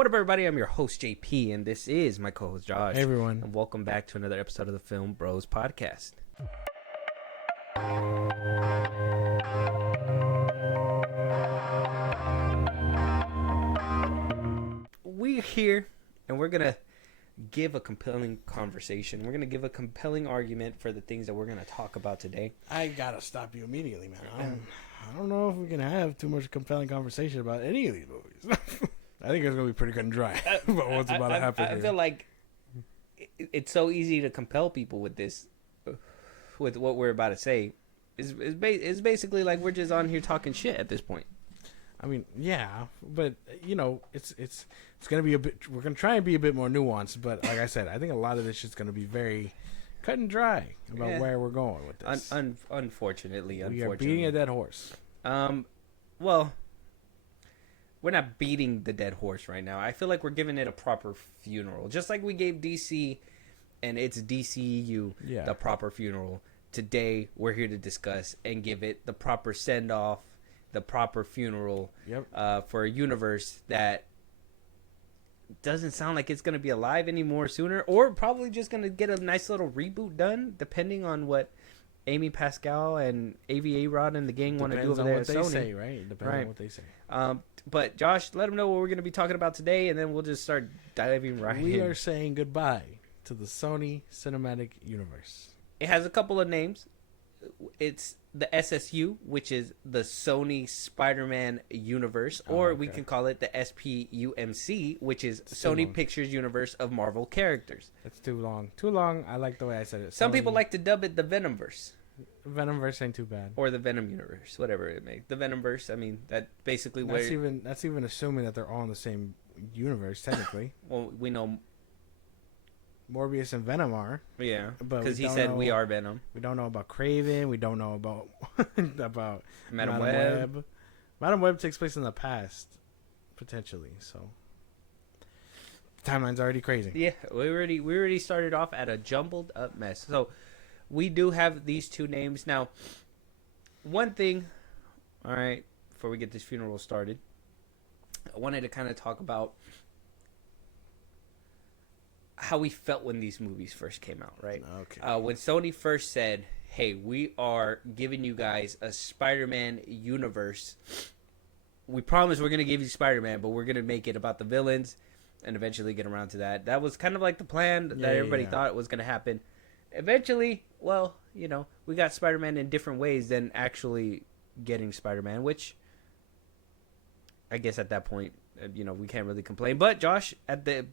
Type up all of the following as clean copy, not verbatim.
What up, everybody? I'm your host, JP, and this is my co-host, Josh. Hey, everyone. And welcome back to another episode of the FilmBros podcast. We're here, and we're going to give a compelling conversation. We're going to give a compelling argument for the things that we're going to talk about today. I gotta stop you immediately, man. I don't know if we can have too much compelling conversation about any of these movies. I think it's gonna be pretty cut and dry about what's about to happen. I feel like it's so easy to compel people with this, with what we're about to say. It's basically like we're just on here talking shit at this point. I mean, yeah, but you know, it's gonna be a bit. We're gonna try and be a bit more nuanced, but like I said, I think a lot of this is gonna be very cut and dry about where we're going with this. Unfortunately, we are beating a dead horse. Well, we're not beating the dead horse right now. I feel like we're giving it a proper funeral, just like we gave DC and its DCEU the proper funeral. Today, we're here to discuss and give it the proper send off, the proper funeral for a universe that doesn't sound like it's going to be alive anymore sooner, or probably just going to get a nice little reboot done, depending on what Amy Pascal and AVA Rod and the gang want to do over there at Sony. Say, right? Depends on what they say. But Josh, let them know what we're going to be talking about today, and then we'll just start diving right in. We are saying goodbye to the Sony Cinematic Universe. It has a couple of names. It's the SSU, which is the Sony Spider-Man Universe, or we can call it the SPUMC, which is Sony Pictures Universe of Marvel characters. That's too long. Too long. I like the way I said it. Some people like to dub it the Venomverse. Venomverse ain't too bad. Or the Venom Universe, whatever it may. The Venomverse, I mean, that basically that's even assuming that they're all in the same universe, technically. Well, we know Morbius and Venom are. Yeah, because he said we are Venom. We don't know about Kraven. We don't know about about Madam Web. Madam Web takes place in the past, potentially. So the timeline's already crazy. Yeah, we already started off at a jumbled up mess. So we do have these two names now. One thing, all right, before we get this funeral started, I wanted to kind of talk about how we felt when these movies first came out, right? Okay. When Sony first said, hey, we are giving you guys a Spider-Man universe. We promise we're going to give you Spider-Man, but we're going to make it about the villains and eventually get around to that. That was kind of like the plan that everybody thought it was going to happen. Eventually, well, you know, we got Spider-Man in different ways than actually getting Spider-Man, which I guess at that point, you know, we can't really complain. But Josh, at the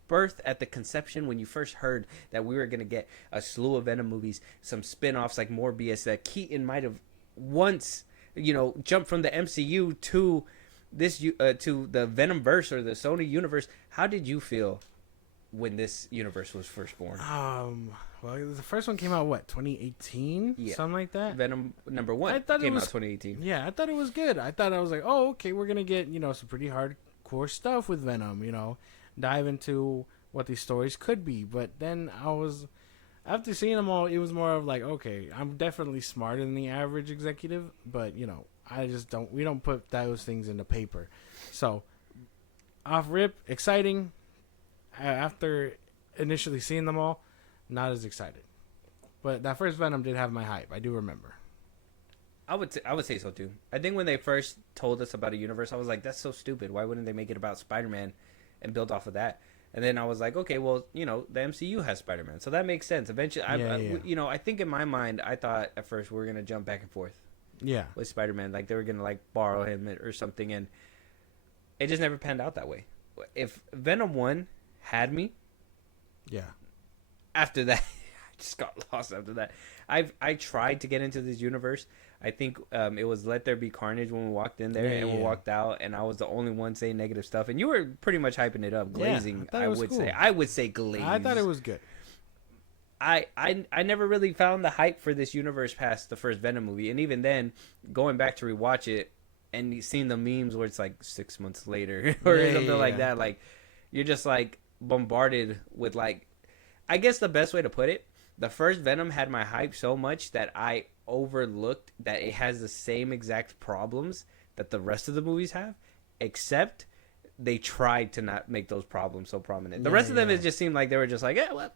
conception, when you first heard that we were going to get a slew of Venom movies, some spin-offs like Morbius, that Keaton might have once, you know, jumped from the MCU to this to the Venom verse or the Sony universe, how did you feel when this universe was first born? Well, the first one came out 2018, something like that. Venom number 1 came out 2018. Yeah, I thought it was good. I was like, oh, okay, we're gonna get, you know, some pretty hardcore stuff with Venom, you know, dive into what these stories could be. But then after seeing them all, it was more of like, okay, I'm definitely smarter than the average executive, but you know, we don't put those things into paper. So off rip, exciting. After initially seeing them all, not as excited. But that first Venom did have my hype. I do remember. I would say so too. I think when they first told us about a universe, I was like, that's so stupid. Why wouldn't they make it about Spider-Man and build off of that? And then I was like, okay, well, you know, the MCU has Spider-Man, so that makes sense. Eventually, you know, I think in my mind, I thought at first we were gonna jump back and forth. Yeah. With Spider-Man, like they were gonna like borrow him or something, and it just never panned out that way. If Venom 1 had me, after that, I just got lost after that. I tried to get into this universe. I think it was Let There Be Carnage when we walked in there we walked out, and I was the only one saying negative stuff, and you were pretty much hyping it up, glazing. I would say glaze. I thought it was good. I never really found the hype for this universe past the first Venom movie, and even then, going back to rewatch it and seeing the memes where it's like 6 months later or something like that, like you're just like bombarded with like, I guess the best way to put it, the first Venom had my hype so much that I overlooked that it has the same exact problems that the rest of the movies have, except they tried to not make those problems so prominent. The Yeah, rest of them, yeah. it just seemed like they were just like, yeah, what?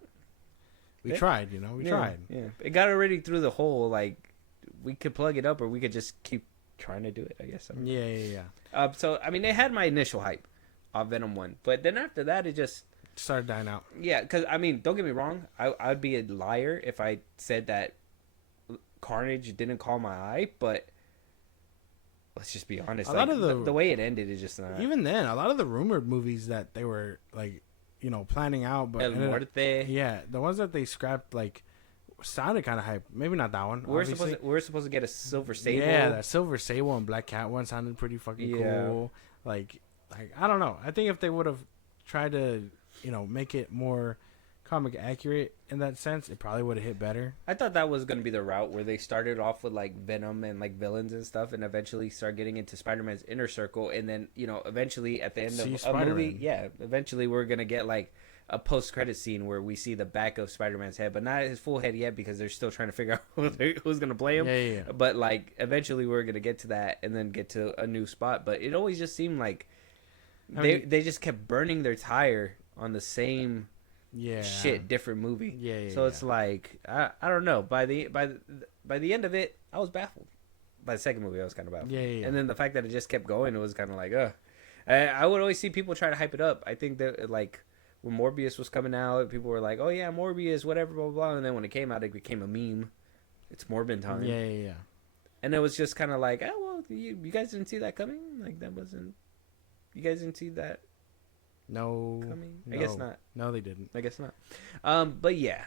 We Yeah. tried, you know, we Yeah, tried. Yeah, it got already through the hole. Like, we could plug it up, or we could just keep trying to do it. I guess. I don't know. Yeah. So I mean, they had my initial hype of Venom 1, but then after that, it just Started dying out. yeah. Because I mean, don't get me wrong, I'd be a liar if I said that Carnage didn't call my eye, but let's just be honest. A Like, lot of the way it ended is just not. Even then, a lot of the rumored movies that they were like, you know, planning out, but El ended up- Muerte. yeah, the ones that they scrapped like sounded kind of hype. Maybe not that one. We're obviously. supposed to get a Silver Sable. Yeah, that Silver Sable and Black Cat one sounded pretty fucking Yeah. cool. Like I don't know. I think if they would have tried to, you know, make it more comic accurate in that sense, it probably would have hit better. I thought that was gonna be the route where they started off with like Venom and like villains and stuff, and eventually start getting into Spider-Man's inner circle, and then eventually at the end See of a Spider-Man. movie, eventually we're gonna get like a post-credit scene where we see the back of Spider-Man's head, but not his full head yet because they're still trying to figure out who's gonna play him. Yeah. But like eventually we're gonna get to that and then get to a new spot. But it always just seemed like they just kept burning their tire on the same Yeah. shit, different movie. Yeah. So it's like I don't know. By the end of it, I was baffled. By the second movie, I was kind of baffled. Yeah. And then the fact that it just kept going, it was kind of like, I would always see people try to hype it up. I think that like when Morbius was coming out, people were like, oh yeah, Morbius, whatever, blah blah blah. And then when it came out, it became a meme. It's Morbin time. Yeah. And it was just kind of like, oh well, you guys didn't see that coming. Like that wasn't. You guys didn't see that No. coming. I guess not. No, they didn't. I guess not. But yeah,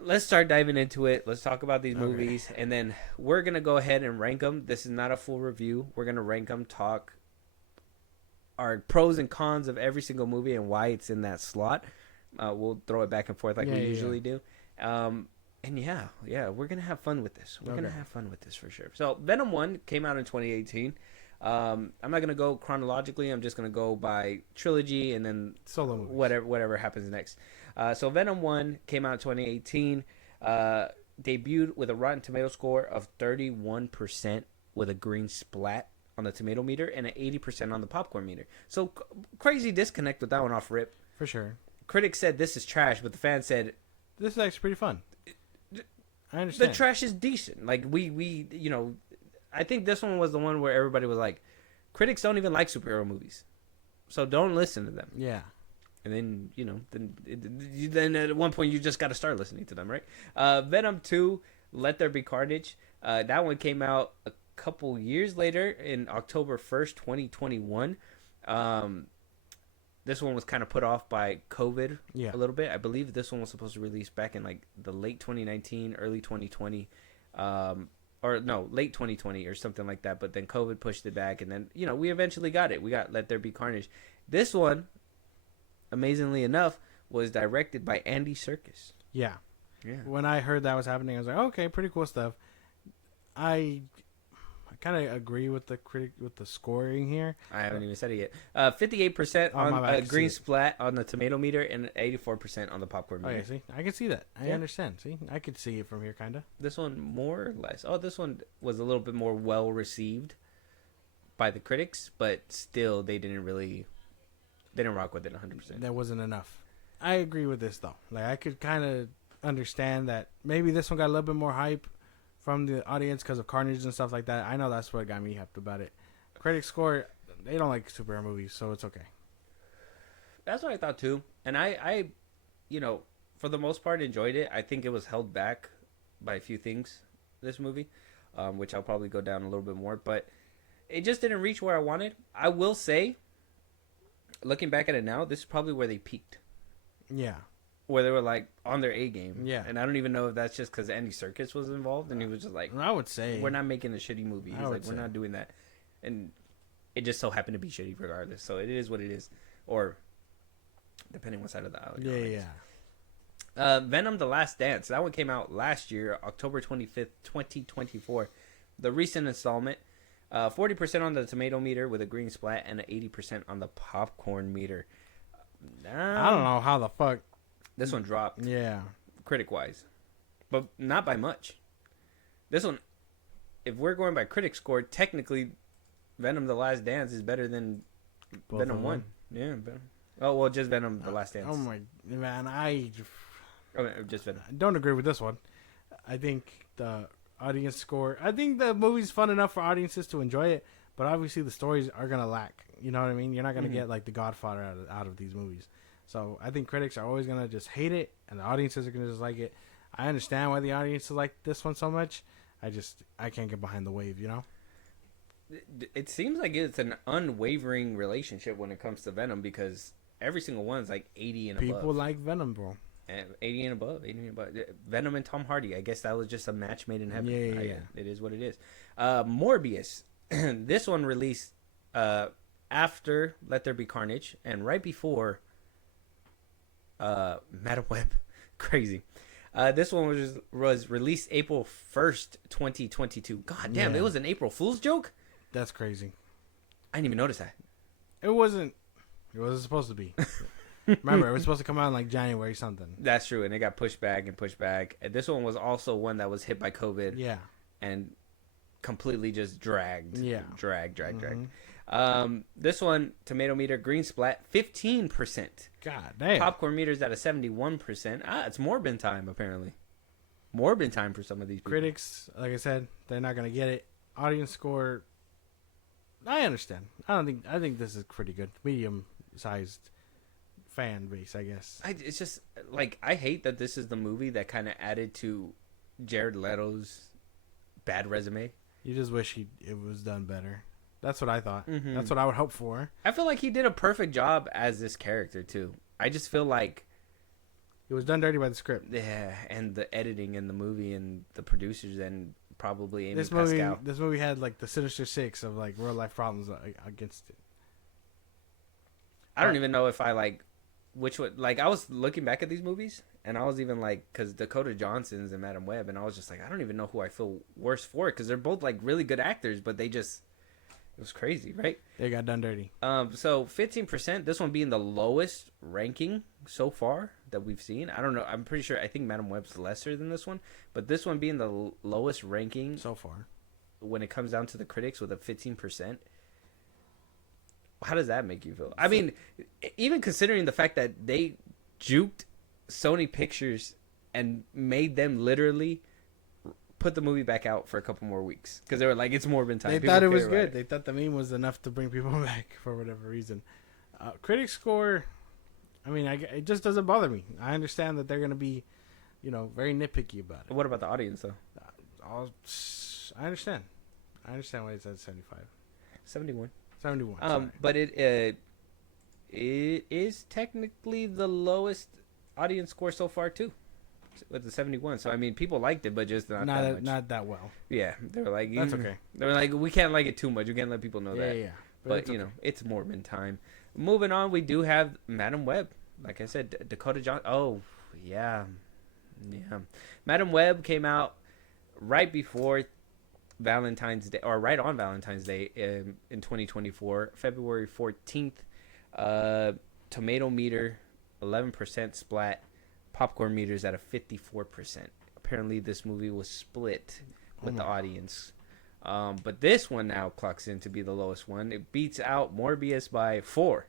let's start diving into it. Let's talk about these Okay. movies, and then we're gonna go ahead and rank them. This is not a full review. We're gonna rank them, talk our pros and cons of every single movie and why it's in that slot. We'll throw it back and forth like we usually do. And yeah, we're gonna have fun with this. We're gonna have fun with this for sure. So Venom 1 came out in 2018. I'm not gonna go chronologically. I'm just gonna go by trilogy and then Solo movies. whatever happens next. So Venom 1 came out in 2018. Debuted with a Rotten Tomato score of 31% with a green splat on the tomato meter and an 80% on the popcorn meter. So crazy disconnect with that one off rip. For sure. Critics said this is trash, but the fans said This is actually pretty fun. I the understand. trash is decent. Like we I think this one was the one where everybody was like, critics don't even like superhero movies, so don't listen to them. Yeah. And then then at one point you just got to start listening to them, right? Venom 2, Let There Be Carnage. That one came out a couple years later in October 1st, 2021. This one was kind of put off by COVID Yeah. a little bit. I believe this one was supposed to release back in like the late 2019, early 2020. Or no, late 2020 or something like that. But then COVID pushed it back, and then we eventually got it. We got Let There Be Carnage. This one, amazingly enough, was directed by Andy Serkis. Yeah. Yeah. When I heard that was happening, I was like, okay, pretty cool stuff. I kind of agree with the scoring here. I haven't even said it yet. 58% Oh, my on bad, I a can green see it. splat on the tomato meter and 84% on the popcorn meter. Okay, see, I can see that. I Yeah. understand. See, I could see it from here, kind of. This one more or less. Oh, this one was a little bit more well received by the critics, but still they didn't rock with it 100%. That wasn't enough. I agree with this though. Like I could kind of understand that maybe this one got a little bit more hype from the audience because of Carnage and stuff like that. I know that's what got me hyped about it. Critics score, they don't like superhero movies, so it's okay. That's what I thought too. And I for the most part enjoyed it. I think it was held back by a few things, this movie, which I'll probably go down a little bit more, but it just didn't reach where I wanted. I will say, looking back at it now, this is probably where they peaked. Yeah. Where they were like on their A game. Yeah. And I don't even know if that's just because Andy Serkis was involved and he was just like, I would say we're not making a shitty movie. He's I would like, we're say. not doing that. And it just so happened to be shitty regardless. So it is what it is. Or depending what side of the aisle you're on, I guess. Yeah. Venom: The Last Dance. That one came out last year, October 25th, 2024. The recent installment. 40% on the tomato meter with a green splat and an 80% on the popcorn meter. I don't know how the fuck. This one dropped Yeah. critic-wise, but not by much. This one, if we're going by critic score, technically Venom: The Last Dance is better than Both Venom of 1. them. Yeah, Venom. Oh, well, just Venom, The Last Dance. Oh my man, Just Venom. I don't agree with this one. I think the audience score. I think the movie's fun enough for audiences to enjoy it, but obviously the stories are gonna lack. You know what I mean? You're not gonna get like The Godfather out of these movies. So I think critics are always gonna just hate it, and the audiences are gonna just like it. I understand why the audience like this one so much. I can't get behind the wave. You know? It seems like it's an unwavering relationship when it comes to Venom because every single one is like 80 and above. People like Venom, bro. 80 and above. 80 and above. Venom and Tom Hardy. I guess that was just a match made in heaven. Yeah. It is what it is. Morbius. This one released after Let There Be Carnage and right before Madam Web. Crazy. This one was released April 1st, 2022. God damn, it was an April Fool's joke? That's crazy. I didn't even notice that. It wasn't supposed to be. Remember, it was supposed to come out in like January something. That's true, and it got pushed back and pushed back. And this one was also one that was hit by COVID. Yeah. And completely just dragged. Yeah. Dragged. This one, tomato meter, green splat, 15%. God damn. Popcorn meter's at a 71%. It's Morbin time, apparently. Morbin time for some of these people. Critics, like I said, they're not going to get it. Audience score, I understand. I think this is pretty good. Medium-sized fan base, I guess. It's just, like, I hate that this is the movie that kind of added to Jared Leto's bad resume. You just wish it was done better. That's what I thought. Mm-hmm. That's what I would hope for. I feel like he did a perfect job as this character, too. I just feel like it was done dirty by the script. Yeah, and the editing in the movie and the producers and probably Amy Pascal. This movie had, like, the Sinister Six of, like, real-life problems against it. I don't even know if I, like, which one. Like, I was looking back at these movies, and I was even, like, because Dakota Johnson's and Madam Web, and I was just like, I don't even know who I feel worse for, because they're both, like, really good actors, but they just... It was crazy, right? They got done dirty. So 15%, this one being the lowest ranking so far that we've seen. I don't know. I'm pretty sure. I think Madam Web's lesser than this one. But this one being the lowest ranking so far when it comes down to the critics with a 15%. How does that make you feel? I mean, even considering the fact that they juked Sony Pictures and made them literally... put the movie back out for a couple more weeks because they were like, it's Morbin time. They thought it was good. They thought the meme was enough to bring people back for whatever reason. Critics score, I mean, it just doesn't bother me. I understand that they're going to be, very nitpicky about it. What about the audience though? I understand. I understand why it's at 75. 71. 71. Sorry. But it is technically the lowest audience score so far too. With the 71, so I mean, people liked it, but just not that much. Not that well. Yeah, they were like, that's okay. They were like, we can't like it too much. We can't let people know that. Yeah. But it's Morbin time. Moving on, we do have Madam Web. Like I said, Dakota Johnson. Oh, yeah. Madam Web came out right before Valentine's Day, or right on Valentine's Day in 2024, February 14th. Tomato meter, 11% splat. Popcorn meters at a 54%. Apparently, this movie was split with the audience. But this one now clocks in to be the lowest one. It beats out Morbius by 4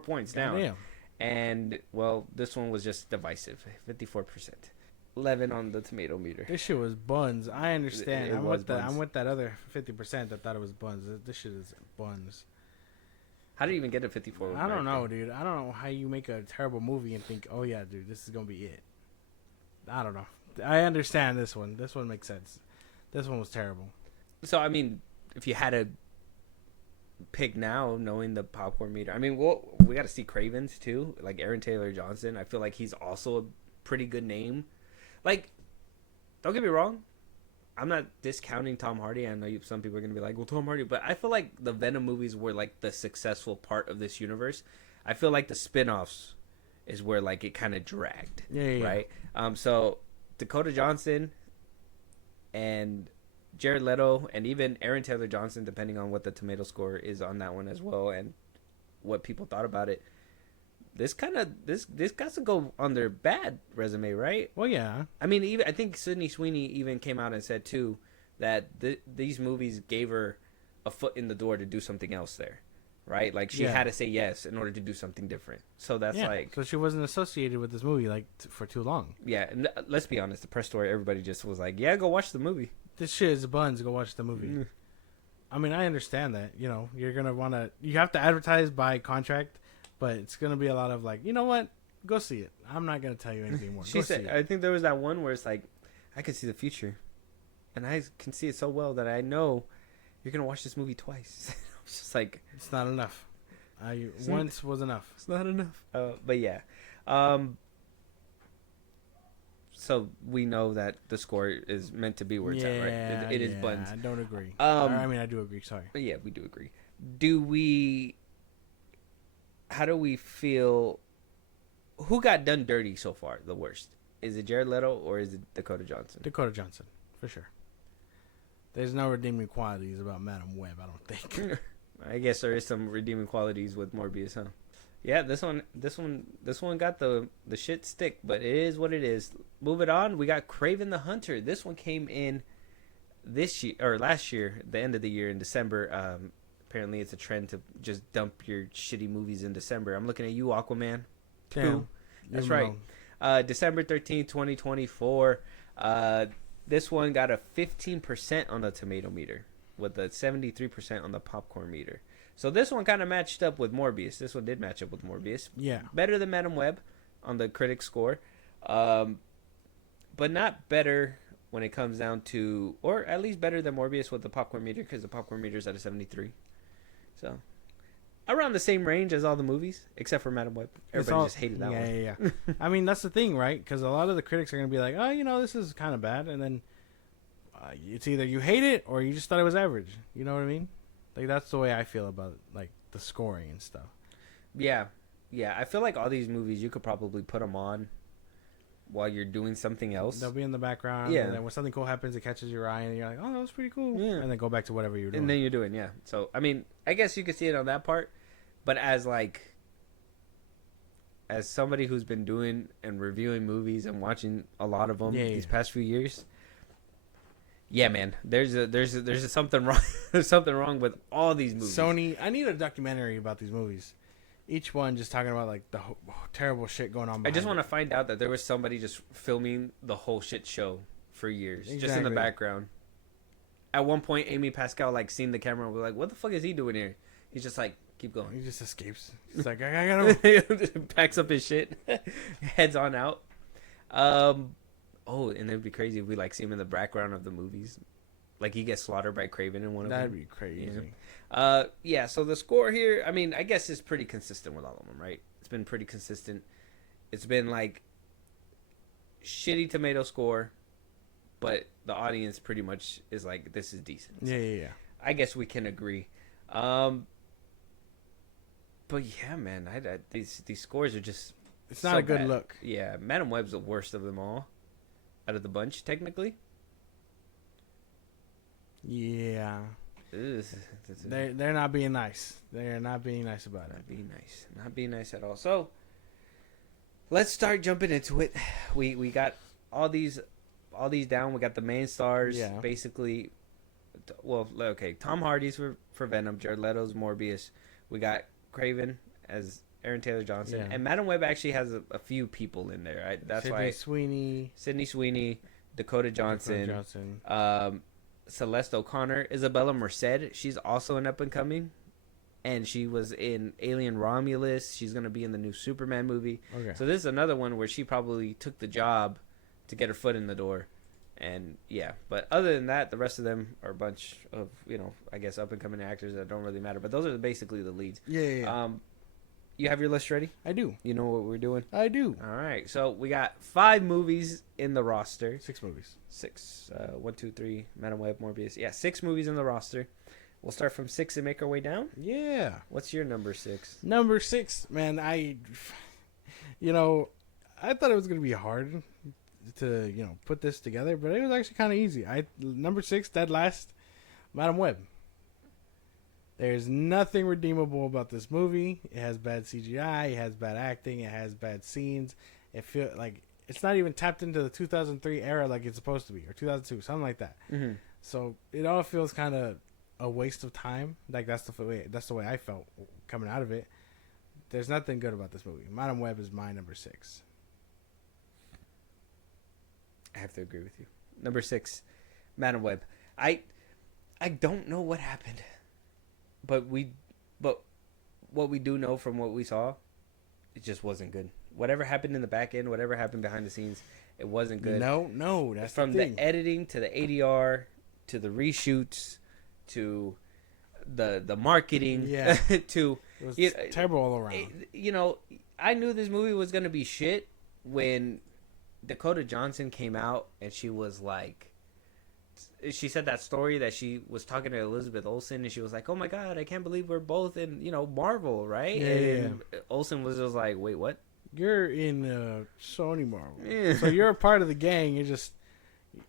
points down. Damn. And, well, this one was just divisive. 54%. 11 on the tomato meter. This shit was buns. I understand. I'm with that other 50% that thought it was buns. This shit is buns. How do you even get a 54? I don't know, dude. I don't know how you make a terrible movie and think, oh, yeah, dude, this is going to be it. I don't know. I understand this one. This one makes sense. This one was terrible. So, I mean, if you had to pick now, knowing the popcorn meter, I mean, we got to see Cravens, too. Like, Aaron Taylor Johnson. I feel like he's also a pretty good name. Like, don't get me wrong. I'm not discounting Tom Hardy. I know some people are going to be like, well, Tom Hardy. But I feel like the Venom movies were, like, the successful part of this universe. I feel like the spin-offs is where, like, it kind of dragged. Yeah. Right? So, Dakota Johnson and Jared Leto and even Aaron Taylor Johnson, depending on what the tomato score is on that one as well and what people thought about it. This got to go on their bad resume, right? Well, yeah. I mean, I think Sydney Sweeney even came out and said too that these movies gave her a foot in the door to do something else there. right? Like she had to say yes in order to do something different. So that's like, so she wasn't associated with this movie like for too long. yeah. And let's be honest, the press story, everybody just was like, yeah, go watch the movie. This shit is buns. Go watch the movie. I mean, I understand that. You know, you're gonna you have to advertise by contract, but it's gonna be a lot of like, you know what? Go see it. I'm not gonna tell you anything more. She said, I think there was that one where it's like, I can see the future, and I can see it so well that I know you're gonna watch this movie twice. It's just like, it's not enough. Once was enough. It's not enough. But yeah. So we know that the score is meant to be where it's at, right? It is buns. I don't agree. I mean, I do agree. Sorry. But yeah, we do agree. How do we feel? Who got done dirty so far? The worst. Is it Jared Leto or is it Dakota Johnson? Dakota Johnson, for sure. There's no redeeming qualities about Madam Web, I don't think. I guess there is some redeeming qualities with Morbius, huh? Yeah, this one got the shit stick, but it is what it is. Moving on, we got Kraven the Hunter. This one came in this year or last year, the end of the year in December. Apparently, it's a trend to just dump your shitty movies in December. I'm looking at you, Aquaman. Damn. That's right. December 13th, 2024. This one got a 15% on the tomato meter with a 73% on the popcorn meter. So this one kind of matched up with Morbius. This one did match up with Morbius. Yeah. Better than Madam Web on the critic score. But not better when it comes down to, or at least better than Morbius with the popcorn meter, because the popcorn meter is at a 73. So around the same range as all the movies, except for Madam Web. Everybody just hated that one. Yeah. I mean, that's the thing, right? Because a lot of the critics are going to be like, oh, you know, this is kind of bad. And then it's either you hate it or you just thought it was average. You know what I mean? Like, that's the way I feel about, like, the scoring and stuff. Yeah. I feel like all these movies, you could probably put them on while you're doing something else. They'll be in the background. Yeah. And then when something cool happens, it catches your eye, and you're like, oh, that was pretty cool. Yeah. And then go back to whatever you're doing. And then you're doing, yeah. So, I mean, I guess you could see it on that part. But as somebody who's been doing and reviewing movies and watching a lot of them these past few years, yeah, man, there's something wrong. There's something wrong with all these movies. Sony, I need a documentary about these movies. Each one just talking about like the terrible shit going on. I just want to find out that there was somebody just filming the whole shit show for years, exactly. just in the background. At one point, Amy Pascal seen the camera and was like, "What the fuck is he doing here?" He's just like, "Keep going." He just escapes. He's like, "I gotta." Packs up his shit, heads on out. Oh, and it'd be crazy if we see him in the background of the movies. Like he gets slaughtered by Kraven in one of them. That'd be crazy. Yeah, so the score here, I mean, I guess it's pretty consistent with all of them, right? It's been pretty consistent. It's been shitty tomato score, but the audience pretty much is like, this is decent. Yeah. I guess we can agree. But yeah, man, these scores are just... It's not a good look. Yeah, Madam Web's the worst of them all. Out of the bunch, technically. Yeah. They're not being nice. They're not being nice about it. Not being nice at all. So let's start jumping into it. We got all these down. We got the main stars. Yeah. Basically. Well, okay. Tom Hardy's for Venom. Jared Leto's Morbius. We got Kraven as Aaron Taylor Johnson, and Madam Web actually has a few people in there. Right? That's Sydney Sweeney, Dakota Johnson. Celeste O'Connor, Isabella Merced. She's also an up and coming, and she was in Alien Romulus. She's gonna be in the new Superman movie. Okay. So this is another one where she probably took the job to get her foot in the door, and yeah. But other than that, the rest of them are a bunch of I guess up and coming actors that don't really matter. But those are basically the leads. Yeah. You have your list ready? I do. You know what we're doing? I do. All right. So we got 5 movies in the roster. 6 movies. 6. 1, 2, 3. Madam Web, Morbius. Yeah, 6 movies in the roster. We'll start from 6 and make our way down. Yeah. What's your number 6? Number 6, man. I thought it was gonna be hard to put this together, but it was actually kind of easy. Number 6, dead last, Madam Web. There's nothing redeemable about this movie. It has bad CGI. It has bad acting. It has bad scenes. It feel like it's not even tapped into the 2003 era like it's supposed to be, or 2002, something like that. Mm-hmm. So it all feels kind of a waste of time. Like that's the way I felt coming out of it. There's nothing good about this movie. Madam Web is my number 6. I have to agree with you. Number 6, Madam Web. I don't know what happened, but what we do know from what we saw, it just wasn't good. Whatever happened in the back end, whatever happened behind the scenes, it wasn't good. No, that's from the thing. The editing to the ADR to the reshoots to the marketing to it was terrible all around. I knew this movie was gonna be shit when Dakota Johnson came out and she was like, she said that story that she was talking to Elizabeth Olsen and she was like, oh my god, I can't believe we're both in Marvel, right? And Olsen was just like, wait, what? You're in Sony Marvel, so you're a part of the gang.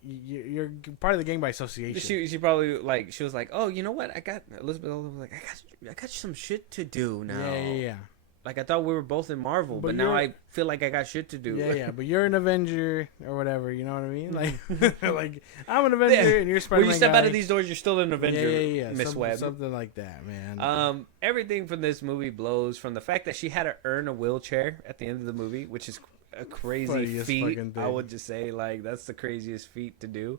You're part of the gang by association. She probably she was like, oh, you know what? I got Elizabeth Olsen was like, I got some shit to do now. Yeah. Like, I thought we were both in Marvel, but now I feel like I got shit to do. Yeah, but you're an Avenger or whatever, you know what I mean? Like I'm an Avenger and you're Spider-Man. When you step out of these doors, you're still an Avenger, Miss Webb. Something like that, man. Everything from this movie blows, from the fact that she had to earn a wheelchair at the end of the movie, which is a crazy feat. I would just say, that's the craziest feat to do.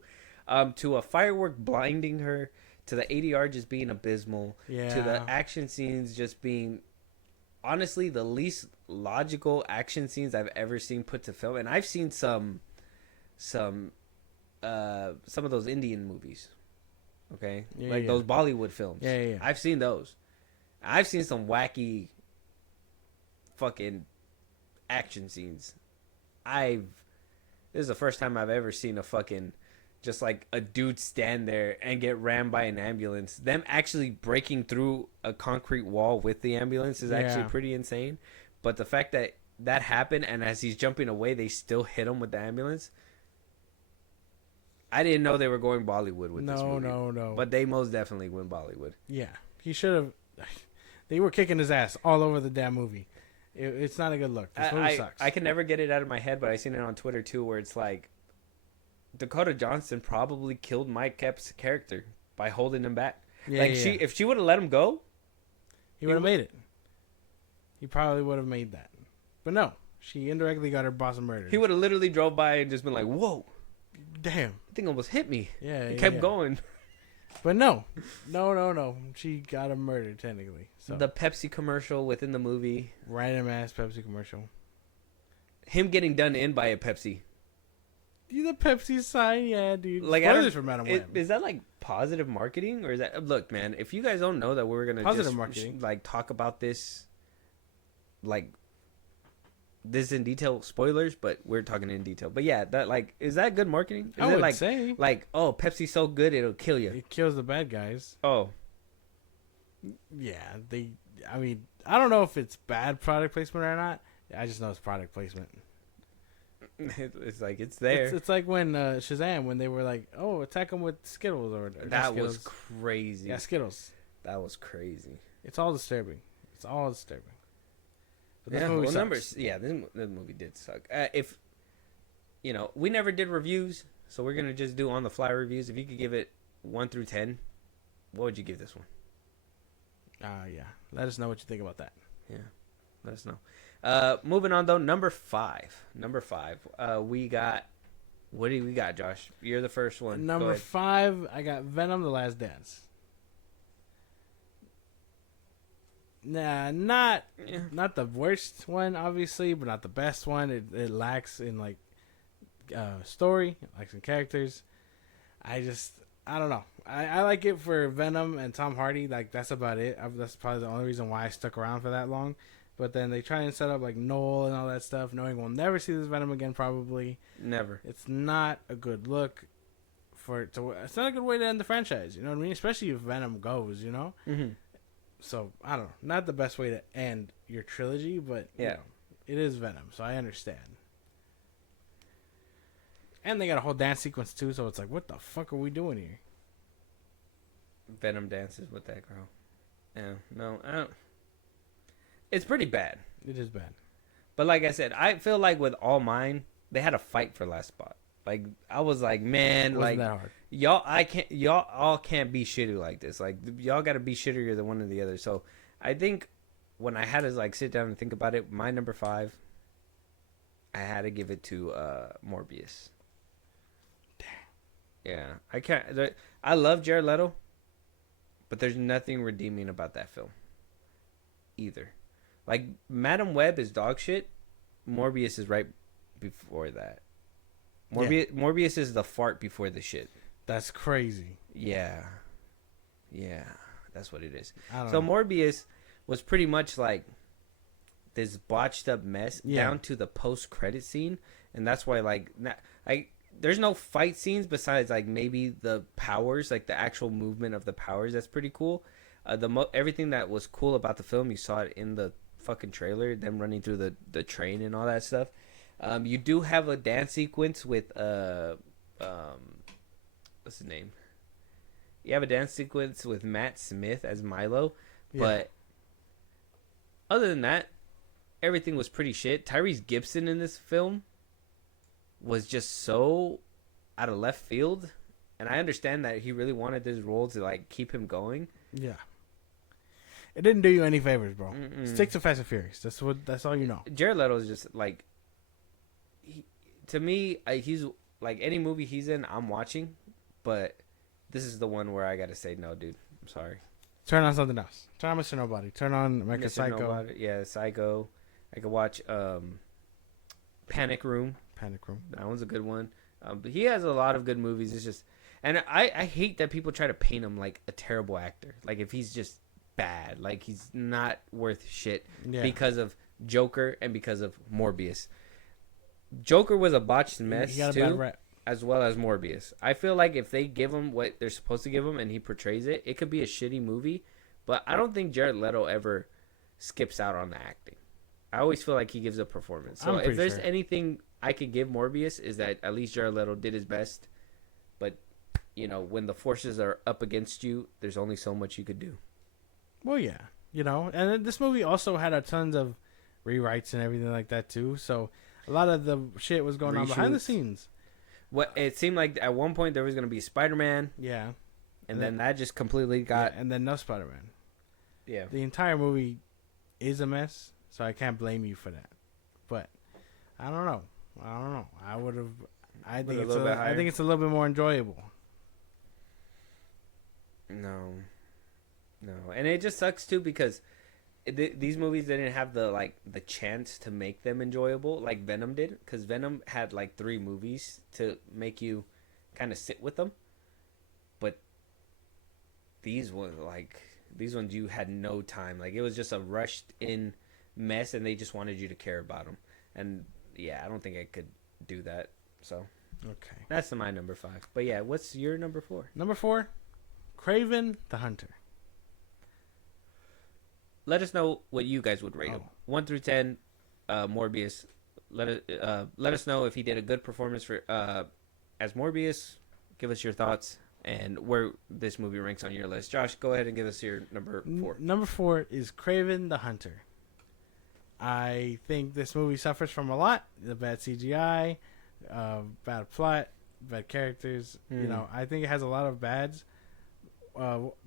To a firework blinding her, to the ADR just being abysmal, to the action scenes just being... honestly, the least logical action scenes I've ever seen put to film, and I've seen some of those Indian movies, okay, those Bollywood films. Yeah. I've seen those. I've seen some wacky, fucking action scenes. This is the first time I've ever seen a fucking just like a dude stand there and get rammed by an ambulance. Them actually breaking through a concrete wall with the ambulance is actually pretty insane. But the fact that that happened, and as he's jumping away, they still hit him with the ambulance. I didn't know they were going Bollywood with this movie. No. But they most definitely went Bollywood. Yeah, he should have. They were kicking his ass all over the damn movie. It's not a good look. This movie sucks. I can never get it out of my head, but I seen it on Twitter too, where it's like, Dakota Johnson probably killed Mike Epps' character by holding him back. If she would have let him go, he would have made it. He probably would have made that. But no, she indirectly got her boss murdered. He would have literally drove by and just been like, "Whoa, damn, that thing almost hit me." Yeah, it kept going. But no. She got him murdered technically. So the Pepsi commercial within the movie, random ass Pepsi commercial. Him getting done in by a Pepsi. The Pepsi sign, yeah, dude. Like, spoilers for Madam Web. Is that like positive marketing, or is that... Look, man, if you guys don't know that we're gonna positive marketing, talk about this, this in detail, spoilers, but we're talking in detail. But yeah, that is that good marketing? I would say oh, Pepsi's so good it'll kill you. It kills the bad guys. Oh, yeah. I mean, I don't know if it's bad product placement or not. I just know it's product placement. It's like it's there. It's like when Shazam, when they were like, "Oh, attack them with Skittles," or that Skittles. Was crazy. Yeah, Skittles. That was crazy. It's all disturbing. But this movie sucks. This movie did suck. If we never did reviews, so we're gonna just do on the fly reviews. If you could give it 1 through 10, what would you give this one? Yeah. Let us know what you think about that. Yeah, let us know. Moving on though, number 5. We got. What do we got, Josh? You're the first one. Number 5, I got Venom: The Last Dance. Nah, not the worst one, obviously, but not the best one. It lacks in story, lacks in characters. I don't know. I like it for Venom and Tom Hardy. That's about it. That's probably the only reason why I stuck around for that long. But then they try and set up Noel and all that stuff, knowing we'll never see this Venom again, probably. Never. It's not a good look it's not a good way to end the franchise, you know what I mean? Especially if Venom goes, you know? Mm-hmm. So, I don't know. Not the best way to end your trilogy, but yeah, it is Venom, so I understand. And they got a whole dance sequence, too, so it's like, what the fuck are we doing here? Venom dances with that girl. Yeah, no, I don't... It's pretty bad. It is bad. But like I said, I feel like with all mine, they had a fight for last spot. Like I was like, man, It like wasn't that hard. y'all all can't be shitty like this. Like y'all got to be shittier than one or the other. So I think when I had to like sit down and think about it, my number 5, I had to give it to Morbius. Yeah, I can't. I love Jared Leto, but there's nothing redeeming about that film either. Like Madam Web is dog shit. Morbius is right before that. Morbius is the fart before the shit. That's crazy. Yeah, that's what it is. I don't So know. Morbius was pretty much like this botched up mess Yeah. down to the post credit scene, and that's why like there's no fight scenes besides like maybe the powers, like the actual movement of the powers. That's pretty cool. Everything that was cool about the film, you saw it in the fucking trailer. Them running through the train and all that stuff. You do have a dance sequence with what's his name? You have a dance sequence with Matt Smith as Milo, but other than that, everything was pretty shit. Tyrese Gibson in this film was just so out of left field, and I understand that he really wanted this role to like keep him going. Yeah. It didn't do you any favors, bro. Mm-mm. Stick to Fast and Furious. That's all you know. Jared Leto is just like, to me, he's like any movie he's in, I'm watching, but this is the one where I gotta say no, dude. I'm sorry. Turn on something else. Turn on Mr. Nobody. Turn on American Mr. Psycho. Nobody. Yeah, Psycho. I could watch Panic Room. Panic Room. That one's a good one. But he has a lot of good movies. It's just, and I hate that people try to paint him like a terrible actor. Like if he's just bad, like he's not worth shit because of Joker and because of Morbius. Joker was a botched mess He got a too, bad rap. as well as Morbius. I feel like if they give him what they're supposed to give him and he portrays it, it could be a shitty movie. But I don't think Jared Leto ever skips out on the acting. I always feel like he gives a performance. So if there's anything I could give Morbius is that at least Jared Leto did his best. But, you know, when the forces are up against you, there's only so much you could do. Well, yeah. You know, and this movie also had a tons of rewrites and everything like that, too. So a lot of the shit was going on behind the scenes. What it seemed like at one point there was going to be Spider-Man. Yeah. And then that just completely got... Yeah, and then no Spider-Man. Yeah. The entire movie is a mess, so I can't blame you for that. But I don't know. I would have... I think it's a little bit more enjoyable. No. And it just sucks, too, because these movies didn't have the chance to make them enjoyable like Venom did, because Venom had like 3 movies to make you kind of sit with them, but these ones you had no time. Like it was just a rushed in mess, and they just wanted you to care about them. And yeah, I don't think I could do that. So okay, that's my number 5. But yeah, what's your number 4? Number 4, Kraven the Hunter. Let us know what you guys would rate him. 1 through 10, Morbius. Let us know if he did a good performance for as Morbius. Give us your thoughts and where this movie ranks on your list. Josh, go ahead and give us your number 4. Number 4 is Kraven the Hunter. I think this movie suffers from a lot. The bad CGI, bad plot, bad characters. You know, I think it has a lot of bads.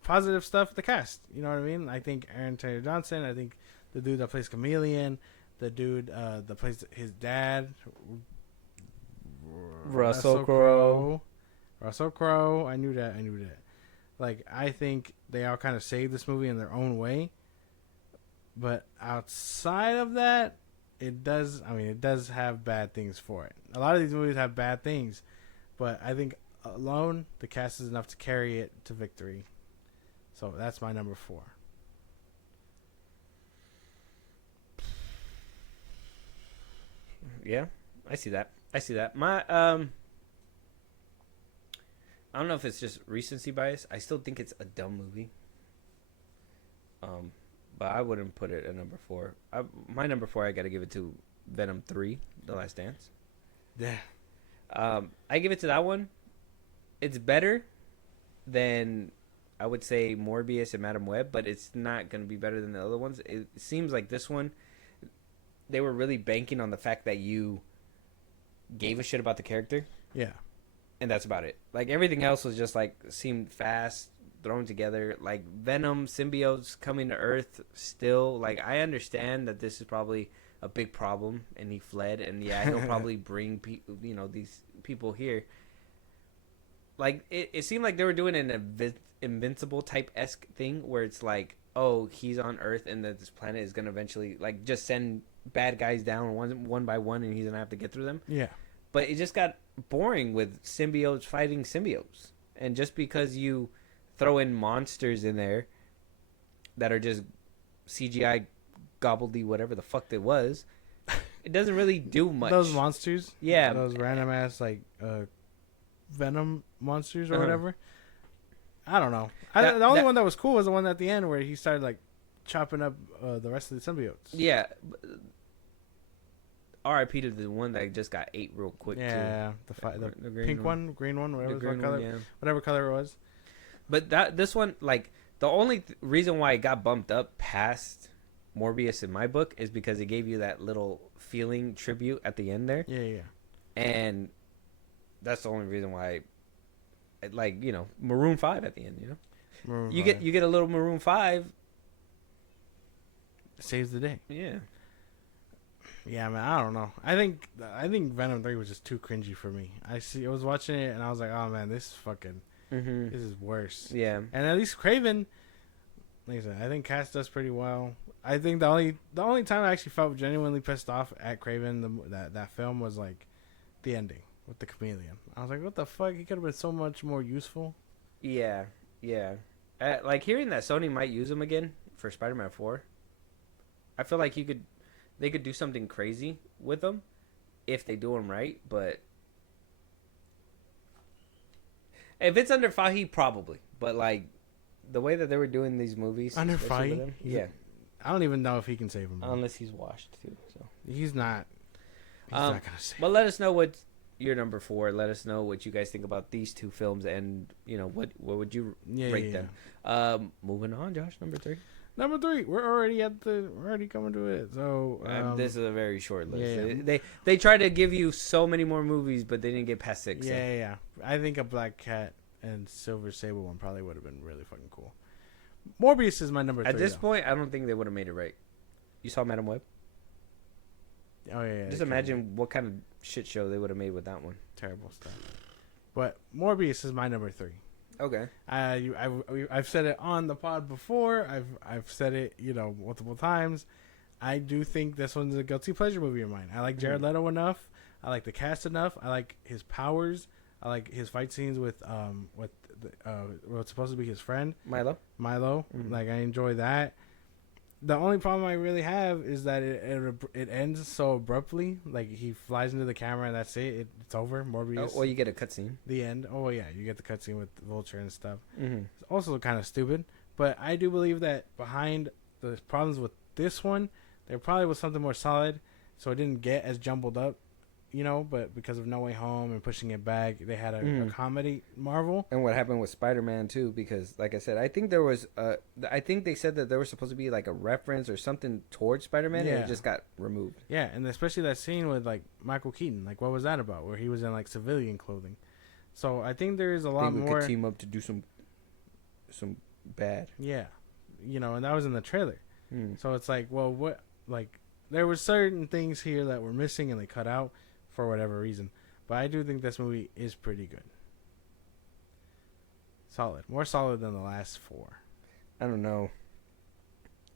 Positive stuff, the cast. You know what I mean? I think Aaron Taylor Johnson. I think the dude that plays Chameleon. The dude that plays his dad. Russell Crowe. I knew that. Like, I think they all kind of saved this movie in their own way. But outside of that, it does have bad things for it. A lot of these movies have bad things. But I think alone, the cast is enough to carry it to victory. So that's my number 4. Yeah, I see that. My I don't know if it's just recency bias. I still think it's a dumb movie. But I wouldn't put it at number 4. My number 4, I got to give it to Venom 3: The Last Dance. Yeah. I give it to that one. It's better than, I would say, Morbius and Madam Web, but it's not going to be better than the other ones. It seems like this one, they were really banking on the fact that you gave a shit about the character. Yeah. And that's about it. Like everything else was just like seemed fast, thrown together. Like Venom symbiotes coming to Earth still. Like I understand that this is probably a big problem, and he fled, and yeah, he'll probably bring these people here. Like it seemed like they were doing an Invincible type esque thing where it's like, oh, he's on Earth, and that this planet is gonna eventually like just send bad guys down one by one, and he's gonna have to get through them. Yeah. But it just got boring with symbiotes fighting symbiotes. And just because you throw in monsters in there that are just CGI gobbledy whatever the fuck it was, it doesn't really do much. Those monsters? Yeah. Those random ass, like, Venom monsters or whatever. I don't know. The only one that was cool was the one at the end where he started, like, chopping up the rest of the symbiotes. Yeah. R.I.P. to the one that just got ate real quick. Yeah, too. the pink one, green one, whatever green color, one, yeah. whatever color it was. But this one, like, the only reason why it got bumped up past Morbius in my book is because it gave you that little feeling tribute at the end there. Yeah. And that's the only reason why, like, Maroon 5 at the end, you get a little Maroon 5. Saves the day. Yeah. Yeah, man, I don't know. I think Venom 3 was just too cringy for me. I was watching it and I was like, oh man, this is fucking, this is worse. Yeah. And at least Craven, like I said, I think cast does pretty well. I think the only time I actually felt genuinely pissed off at Craven that film was like the ending with the chameleon. I was like, what the fuck? He could have been so much more useful. Yeah. Like hearing that Sony might use him again for Spider-Man 4, I feel like they could do something crazy with them if they do them right, but if it's under Fahey, probably. But like the way that they were doing these movies under Fahey, yeah, I don't even know if he can save him. Unless he's washed too. So he's not. He's not gonna save. But let us know what your number 4. Let us know what you guys think about these two films, and what would you rate them? Moving on, Josh, number 3. Number 3, we're already coming to it. So this is a very short list. Yeah. They try to give you so many more movies, but they didn't get past 6. Yeah. I think a Black Cat and Silver Sable one probably would have been really fucking cool. Morbius is my number 3. At this point, I don't think they would have made it right. You saw Madam Web? Oh yeah. Just imagine what kind of shit show they would have made with that one. Terrible stuff. But Morbius is my number 3. Okay. I've said it on the pod before. I've said it, multiple times. I do think this one's a guilty pleasure movie of mine. I like Jared Leto enough. I like the cast enough. I like his powers. I like his fight scenes with what's supposed to be his friend Milo. Mm-hmm. Like I enjoy that. The only problem I really have is that it ends so abruptly. Like he flies into the camera and that's it. It's over. Morbius. Or you get a cutscene. The end. Oh yeah, you get the cutscene with Vulture and stuff. Mm-hmm. It's also kind of stupid, but I do believe that behind the problems with this one, there probably was something more solid, so it didn't get as jumbled up. But because of No Way Home and pushing it back, they had a comedy Marvel. And what happened with Spider-Man too, because like I said, I think there was I think they said that there was supposed to be like a reference or something towards Spider-Man, and it just got removed. Yeah, and especially that scene with like Michael Keaton, like what was that about? Where he was in like civilian clothing. So I think there is a lot more. We could team up to do some bad. Yeah, and that was in the trailer. So it's like, well, what? Like there were certain things here that were missing, and they cut out for whatever reason. But I do think this movie is pretty good. Solid. More solid than the last 4. I don't know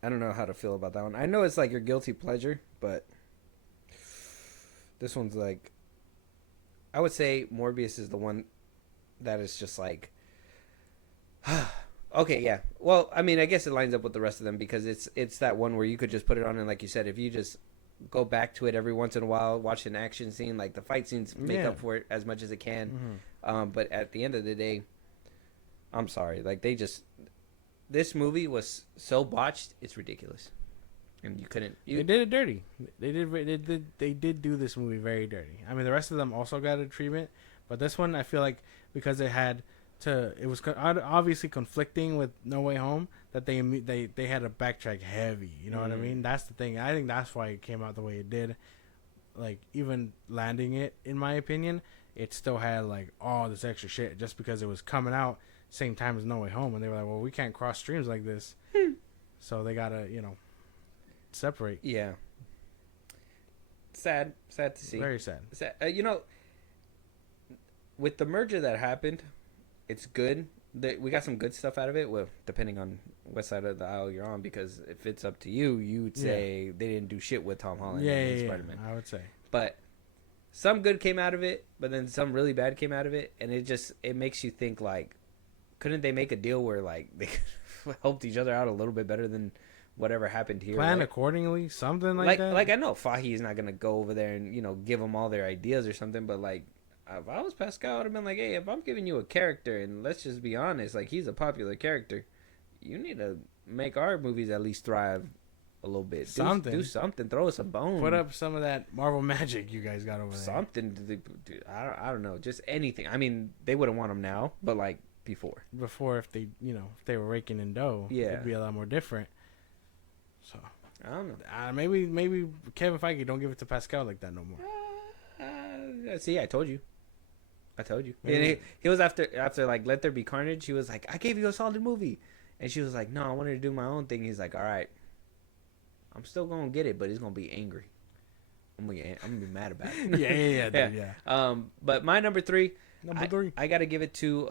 how to feel about that one. I know it's like your guilty pleasure, but this one's like, I would say Morbius is the one that is just like, okay, yeah. Well, I mean, I guess it lines up with the rest of them because it's that one where you could just put it on, and like you said, if you just go back to it every once in a while, watch an action scene, like the fight scenes make up for it as much as it can. But at the end of the day, I'm sorry, like this movie was so botched, it's ridiculous, and you couldn't. They did it dirty. They did do this movie very dirty. I mean, the rest of them also got a treatment, but this one I feel like because it was obviously conflicting with No Way Home, that they had to backtrack heavy. You know what I mean? That's the thing. I think that's why it came out the way it did. Like even landing it, in my opinion, it still had like all this extra shit just because it was coming out same time as No Way Home, and they were like, well, we can't cross streams like this, so they gotta separate. Yeah. Sad to see. Very sad. With the merger that happened, it's good. We got some good stuff out of it. Well, depending on what side of the aisle you're on, because if it's up to you, you'd say they didn't do shit with Tom Holland and Spider-Man. I would say. But some good came out of it, but then some really bad came out of it, and it makes you think, like, couldn't they make a deal where, like, they helped each other out a little bit better than whatever happened here? Plan accordingly, something like that. Like, I know Fahey is not gonna go over there and give them all their ideas or something, but like, if I was Pascal, I'd have been like, hey, if I'm giving you a character, and let's just be honest, like, he's a popular character, you need to make our movies at least thrive a little bit. Do something. Throw us a bone. Put up some of that Marvel magic you guys got over there. Something. I don't know. Just anything. I mean, they wouldn't want them now, but like before. Before, if they were raking in dough, it'd be a lot more different. So I don't know. Maybe Kevin Feige don't give it to Pascal like that no more. See, I told you. He was after like Let There Be Carnage. He was like, I gave you a solid movie, and she was like, no, I wanted to do my own thing. He's like, all right, I'm still gonna get it, but he's gonna be angry. I'm gonna be mad about it. yeah, dude, yeah. But my number three. Number three. I gotta give it to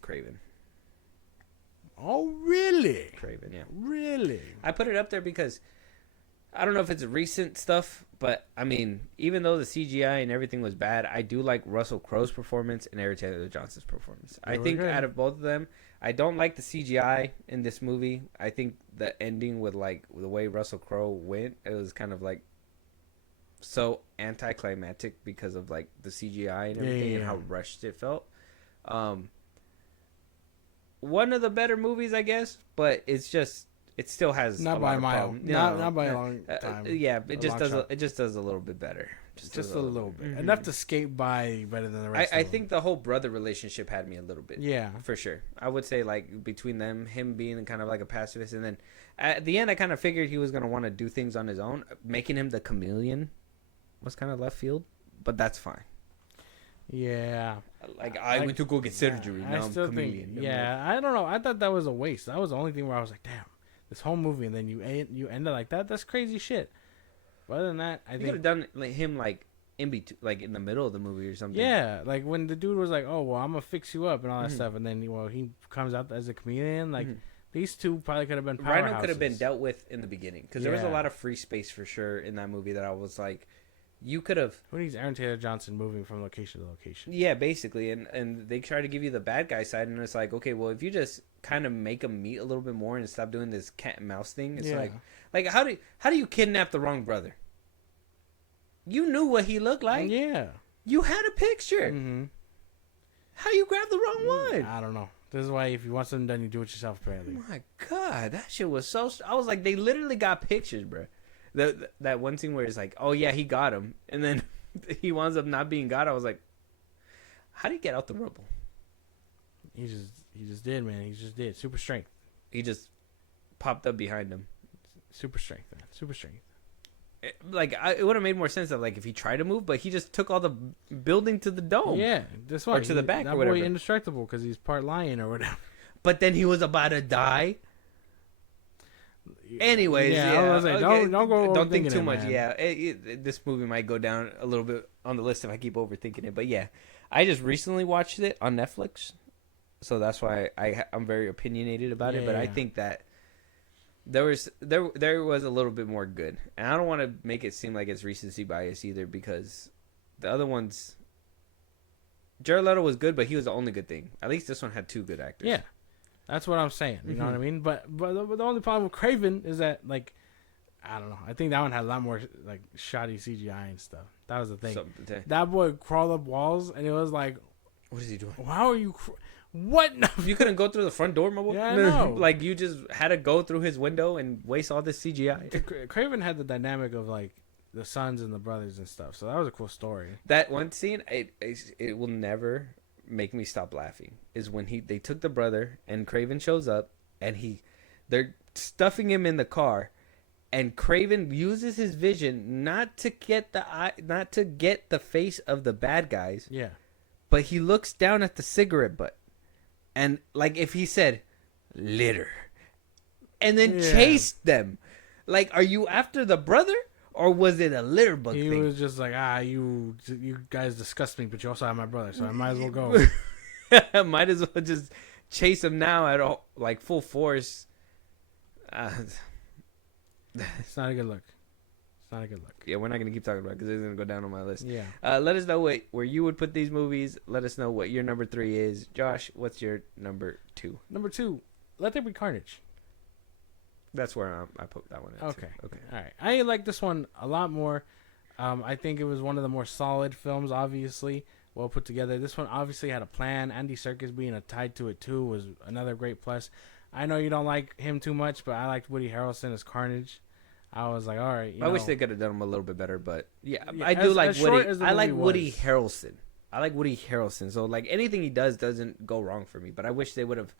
Craven. Oh, really? Craven, yeah. Really? I put it up there because I don't know if it's recent stuff, but I mean, even though the CGI and everything was bad, I do like Russell Crowe's performance and Aaron Taylor Johnson's performance. I think out of both of them, I don't like the CGI in this movie. I think the ending with like the way Russell Crowe went, it was kind of like so anticlimactic because of like the CGI and everything and how rushed it felt. One of the better movies, I guess, but it still has not by a mile, not by a long time. It just does a little bit better. Just a little bit. Mm-hmm. Enough to skate by better than the rest. I think the whole brother relationship had me a little bit. Yeah, for sure. I would say like between them, him being kind of like a pacifist, and then at the end, I kind of figured he was gonna want to do things on his own. Making him the chameleon was kind of left field, but that's fine. Yeah. Like, I went to go get surgery. Now I'm chameleon. I don't know. I thought that was a waste. That was the only thing where I was like, damn, this whole movie, and then you end it like that. That's crazy shit. But other than that, I think you could have done like, him like in between, like in the middle of the movie or something. Yeah, like when the dude was like, "Oh, well, I'm gonna fix you up" and all that stuff, and then he comes out as a chameleon. Like these two probably could have been powerhouses. Rhino could have been dealt with in the beginning because there was a lot of free space for sure in that movie that I was like. You could have. Who needs Aaron Taylor Johnson moving from location to location? Yeah, basically, and they try to give you the bad guy side, and it's like, okay, well, if you just kind of make them meet a little bit more and stop doing this cat and mouse thing, it's like how do you kidnap the wrong brother? You knew what he looked like. Yeah, you had a picture. Mm-hmm. How you grab the wrong one? I don't know. This is why if you want something done, you do it yourself. Apparently. Oh my God, that shit was so. I was like, they literally got pictures, bro. That one scene where it's like, oh yeah, he got him, and then he winds up not being got. I was like, how do you get out the rubble? He just did, man. He just did. Super strength. He just popped up behind him. Super strength, man. Super strength. It would have made more sense if he tried to move, but he just took all the building to the dome. Yeah, that's why. Or to the back, or whatever. That boy indestructible because he's part lion or whatever. But then he was about to die. Anyways, I was like, don't think too much. Man. Yeah, this movie might go down a little bit on the list if I keep overthinking it. But yeah, I just recently watched it on Netflix, so that's why I'm very opinionated about it. But I think that there was a little bit more good, and I don't want to make it seem like it's recency bias either because the other ones, Jared Leto was good, but he was the only good thing. At least this one had two good actors. Yeah. That's what I'm saying. You know what I mean? But the only problem with Craven is that, like, I don't know. I think that one had a lot more, like, shoddy CGI and stuff. That was the thing. That boy crawled up walls, and it was like... What is he doing? How are you... What? No. You couldn't go through the front door, my boy? Yeah, I know. Like, you just had to go through his window and waste all this CGI. Craven had the dynamic of, like, the sons and the brothers and stuff. So that was a cool story. That one scene, it will never... make me stop laughing is when they took the brother and Craven shows up and they're stuffing him in the car and Craven uses his vision not to get the face of the bad guys, Yeah. but he looks down at the cigarette butt, and like if he said litter, and then chased them, like, are you after the brother or was it a litter bug He thing? was just like, you guys disgust me, but you also have my brother, so I might as well go. Might as well just chase him now at all, like full force. It's not a good look. It's not a good look. Yeah, we're not gonna keep talking about it because it's gonna go down on my list. Yeah. Let us know where you would put these movies. Let us know what your number 3 is. Josh, what's your number 2? Number 2, Let There Be Carnage. That's where I put that one at. Okay. Too. Okay. All right. I like this one a lot more. I think it was one of the more solid films, obviously. Well put together. This one obviously had a plan. Andy Serkis being tied to it, too, was another great plus. I know you don't like him too much, but I liked Woody Harrelson as Carnage. I was like, all right. I wish they could have done him a little bit better, but yeah, Yeah, I do like Woody. I like movie Woody was. Harrelson. I like Woody Harrelson. So like anything he does doesn't go wrong for me. But I wish they would have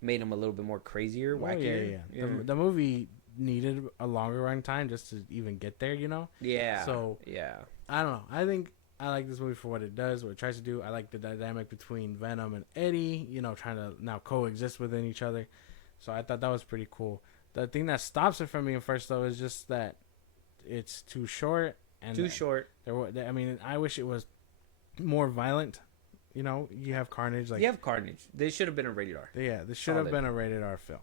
made him a little bit more crazier, wackier. Yeah. The movie needed a longer run time just to even get there, you know? Yeah. So, yeah. I don't know. I think I like this movie for what it does, what it tries to do. I like the dynamic between Venom and Eddie, you know, trying to now coexist within each other. So I thought that was pretty cool. The thing that stops it from me at first, though, is just that it's too short. And Too short. I mean, I wish it was more violent. You know, you have Carnage. Like, You have Carnage. They should have been a rated R. yeah, this should have Solid. been a rated R film,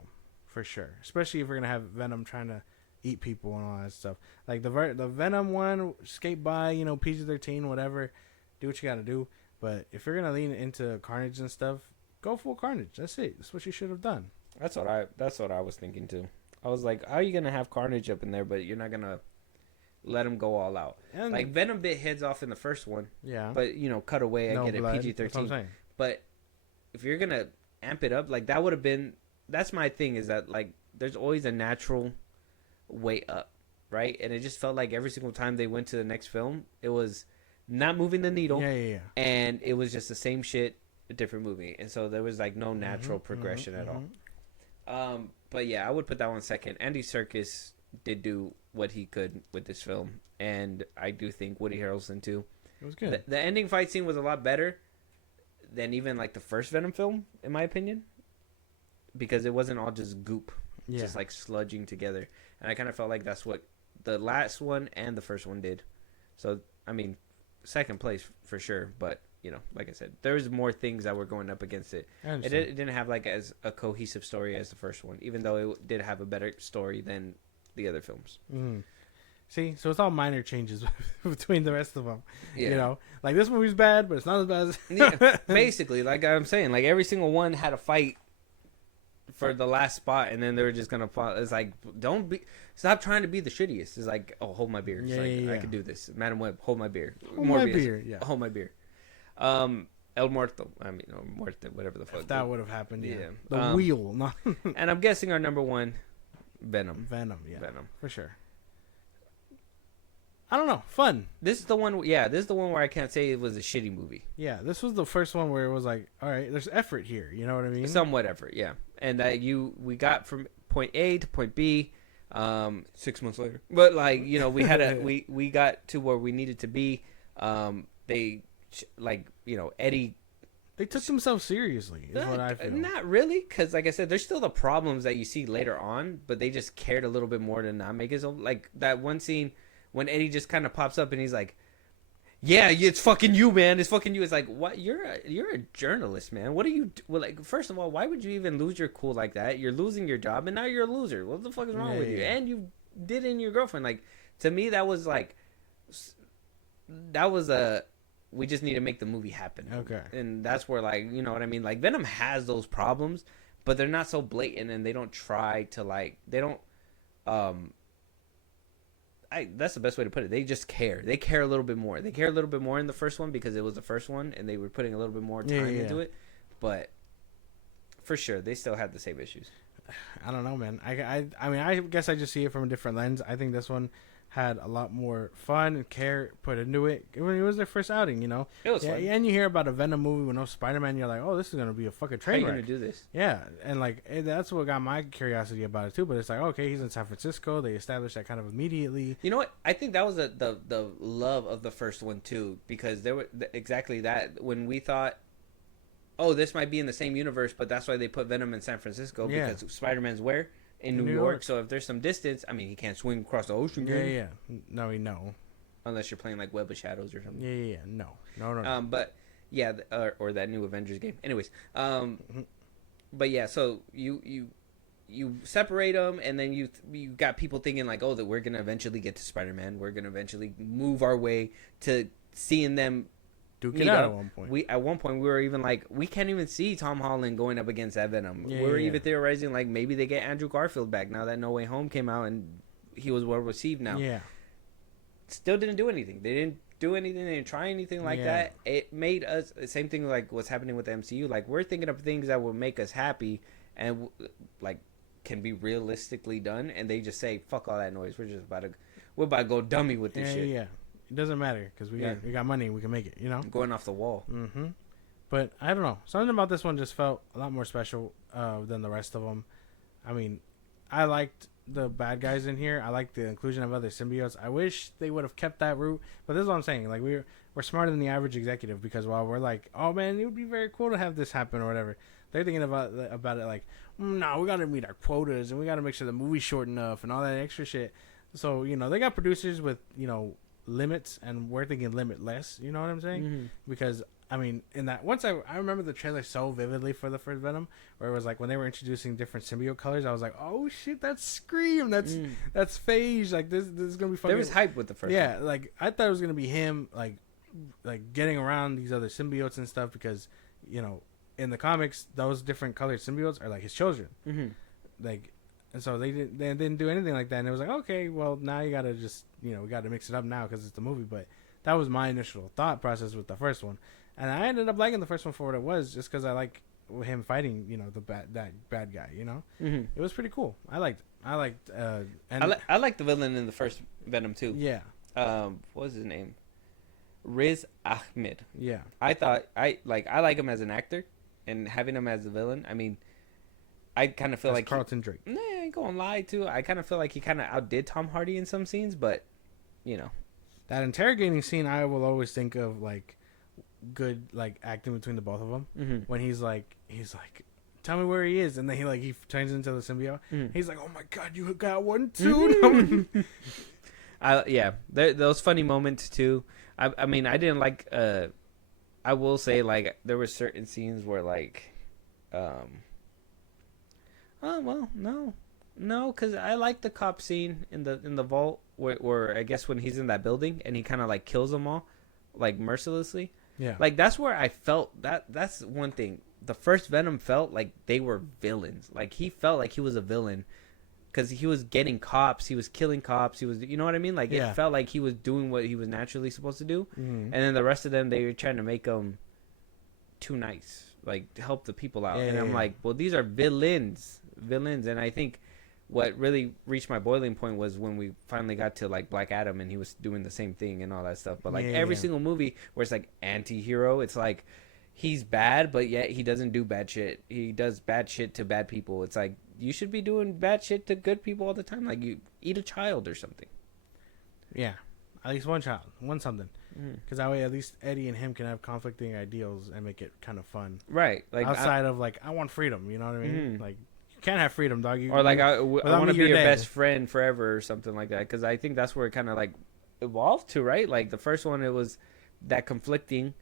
for sure. Especially if we're gonna have Venom trying to eat people and all that stuff. Like the Venom one, skate by, you know, PG-13, whatever. Do what you gotta do. But if you're gonna lean into Carnage and stuff, go full Carnage. That's it. That's what you should have done. That's what I was thinking too. I was like, how are you gonna have Carnage up in there, but you're not gonna let him go all out? And Like Venom bit heads off in the first one, yeah, but you know, cut away. no I get blood. it, That's what I'm PG-13. saying. But if you're gonna amp it up, like that would have been. That's my thing. Is that like there's always a natural way up, right? And it just felt like every single time they went to the next film, it was not moving the needle, Yeah. and it was just the same shit, a different movie, and so there was like no natural progression at all. But yeah, I would put that one second. Andy Serkis did do what he could with this film, and I do think Woody Harrelson too. It was good. The ending fight scene was a lot better than even like the first Venom film, in my opinion, because it wasn't all just goop, just like sludging together, and I kind of felt like that's what the last one and the first one did. So I mean, second place for sure, but you know, like I said, there was more things that were going up against it. It didn't have like as a cohesive story as the first one, even though it did have a better story than the other films. See, so it's all minor changes between the rest of them. Yeah. You know, like this movie's bad, but it's not as bad as. Yeah, basically, like I'm saying, like every single one had a fight for the last spot, and then they were just gonna fall. It's like, stop trying to be the shittiest. It's like, oh, hold my beer. It's I can do this. Madam Web, hold my beer. Hold my beer, yeah. Hold my beer. El Muerto. I mean, or Muerte, whatever the fuck. If that would have happened, yeah. Yeah. The wheel, not And I'm guessing our number one, Venom. Venom, yeah. Venom. For sure. I don't know. Fun. This is the one. Yeah, this is the one where I can't say it was a shitty movie. Yeah, this was the first one where it was like, all right, there's effort here. You know what I mean? Somewhat effort, yeah. And we got from point A to point B, 6 months later. But like, you know, we had we got to where we needed to be. They like, you know, Eddie. They took themselves seriously. Is what I feel. Not really, because like I said, there's still the problems that you see later on, but they just cared a little bit more to not make his own. Like that one scene when Eddie just kind of pops up and he's like, "Yeah, it's fucking you, man. It's fucking you." It's like, what? You're a journalist, man. What are you? Well, like, first of all, why would you even lose your cool like that? You're losing your job, and now you're a loser. What the fuck is wrong with you? And you did in your girlfriend. Like, to me, that was a. We just need to make the movie happen. Okay. And that's where, like, you know what I mean? Like, Venom has those problems, but they're not so blatant, and they don't try to, like, they don't, that's the best way to put it. They just care. They care a little bit more. They care a little bit more in the first one because it was the first one, and they were putting a little bit more time into it. But, for sure, they still had the same issues. I don't know, man. I mean, I guess I just see it from a different lens. I think this one had a lot more fun and care put into it. It was their first outing, you know. It was fun. And you hear about a Venom movie with no Spider-Man, you're like, oh, this is gonna be a fucking How are train you wreck. gonna do this? Yeah, and like that's what got my curiosity about it too. But it's like, okay, he's in San Francisco. They established that kind of immediately. You know what? I think that was the love of the first one too, because there were exactly that when we thought, oh, this might be in the same universe, but that's why they put Venom in San Francisco because Spider-Man's where in New York. So if there's some distance, I mean, he can't swing across the ocean. Yeah. No. Unless you're playing like Web of Shadows or something. Yeah. No. But yeah, or that new Avengers game. Anyways, but yeah, so you separate them, and then you got people thinking like, oh, that we're gonna eventually get to Spider-Man. We're gonna eventually move our way to seeing them duke it out at one point. At one point we were even like, we can't even see Tom Holland going up against that Venom. Yeah, we were even theorizing like maybe they get Andrew Garfield back now that No Way Home came out and he was well received now. Yeah. Still didn't do anything. They didn't do anything. They didn't try anything like that. It made us same thing like what's happening with the MCU. Like we're thinking of things that will make us happy and like can be realistically done, and they just say fuck all that noise. We're about to go dummy with this shit. Yeah. It doesn't matter because we got money. We can make it. You know, going off the wall. Mm-hmm. But I don't know. Something about this one just felt a lot more special than the rest of them. I mean, I liked the bad guys in here. I liked the inclusion of other symbiotes. I wish they would have kept that route. But this is what I'm saying. Like we're smarter than the average executive because while we're like, oh man, it would be very cool to have this happen or whatever, they're thinking about it like, no, we got to meet our quotas and we got to make sure the movie's short enough and all that extra shit. So you know they got producers with limits, and we're thinking limitless. You know what I'm saying? Mm-hmm. Because I mean, in that I remember the trailer so vividly for the first Venom, where it was like when they were introducing different symbiote colors, I was like, oh shit, that's Scream, that's Phage, like this is gonna be fun. There was hype with the first. Yeah, one. Like I thought it was gonna be him, like getting around these other symbiotes and stuff because in the comics those different colored symbiotes are like his children, like. And so they didn't do anything like that, and it was like, okay, well now you gotta just we gotta mix it up now because it's the movie. But that was my initial thought process with the first one, and I ended up liking the first one for what it was, just because I like him fighting that bad guy. It was pretty cool. I liked and I liked the villain in the first Venom too. Yeah. What was his name? Riz Ahmed. Yeah. I thought I like him as an actor, and having him as a villain. I mean, I kind of feel like Carlton Drake. Nah, I ain't gonna lie too. I kind of feel like he kind of outdid Tom Hardy in some scenes, but that interrogating scene, I will always think of like good like acting between the both of them. When he's like, tell me where he is, and then he turns into the symbiote. He's like, oh my god, you got one too. Those funny moments too. I mean, I didn't like. I will say like there were certain scenes where like, oh well, no, because I like the cop scene in the vault where I guess when he's in that building and he kind of like kills them all, like mercilessly. Yeah, like that's where I felt that's one thing. The first Venom felt like they were villains. Like he felt like he was a villain because he was getting cops, he was killing cops, he was, you know what I mean? Like it felt like he was doing what he was naturally supposed to do, and then the rest of them they were trying to make him too nice, like to help the people out. And I'm like, well, these are villains, and I think what really reached my boiling point was when we finally got to like Black Adam and he was doing the same thing and all that stuff. But like every single movie where it's like anti-hero, it's like he's bad, but yet he doesn't do bad shit. He does bad shit to bad people. It's like you should be doing bad shit to good people all the time. Like you eat a child or something. Yeah, at least one child, one something. Because that way at least Eddie and him can have conflicting ideals and make it kind of fun. Right. Like outside of like, I want freedom. You know what I mean? Like you can't have freedom, dog. Or like I want to be your best friend forever or something like that. Because I think that's where it kind of like evolved to, right? Like the first one, it was that conflicting.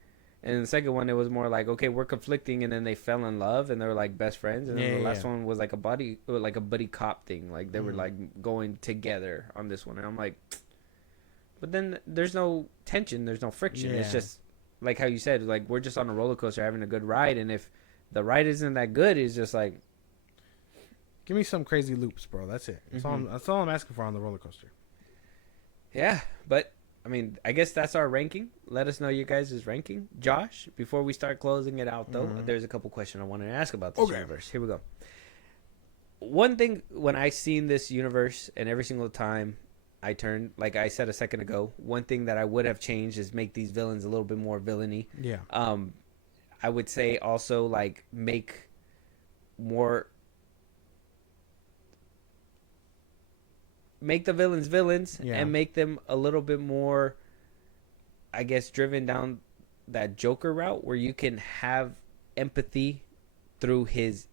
And the second one, it was more like, okay, we're conflicting, and then they fell in love, and they were like best friends. And then the last one was like a buddy cop thing. Like they were like going together on this one, and I'm like, but then there's no tension, there's no friction. It's just like how you said, like we're just on a roller coaster having a good ride, and if the ride isn't that good, it's just like, give me some crazy loops, bro. That's it. That's all I'm asking for on the roller coaster. Yeah, but. I mean, I guess that's our ranking. Let us know your guys' ranking. Josh, before we start closing it out, though, there's a couple questions I wanted to ask about this universe. Here we go. one thing when I seen this universe, and every single time I turned, like I said a second ago, one thing that I would have changed is make these villains a little bit more villainy. Yeah. I would say also like more make the villains villains, Yeah. and make them a little bit more, I guess, driven down that Joker route where you can have empathy through his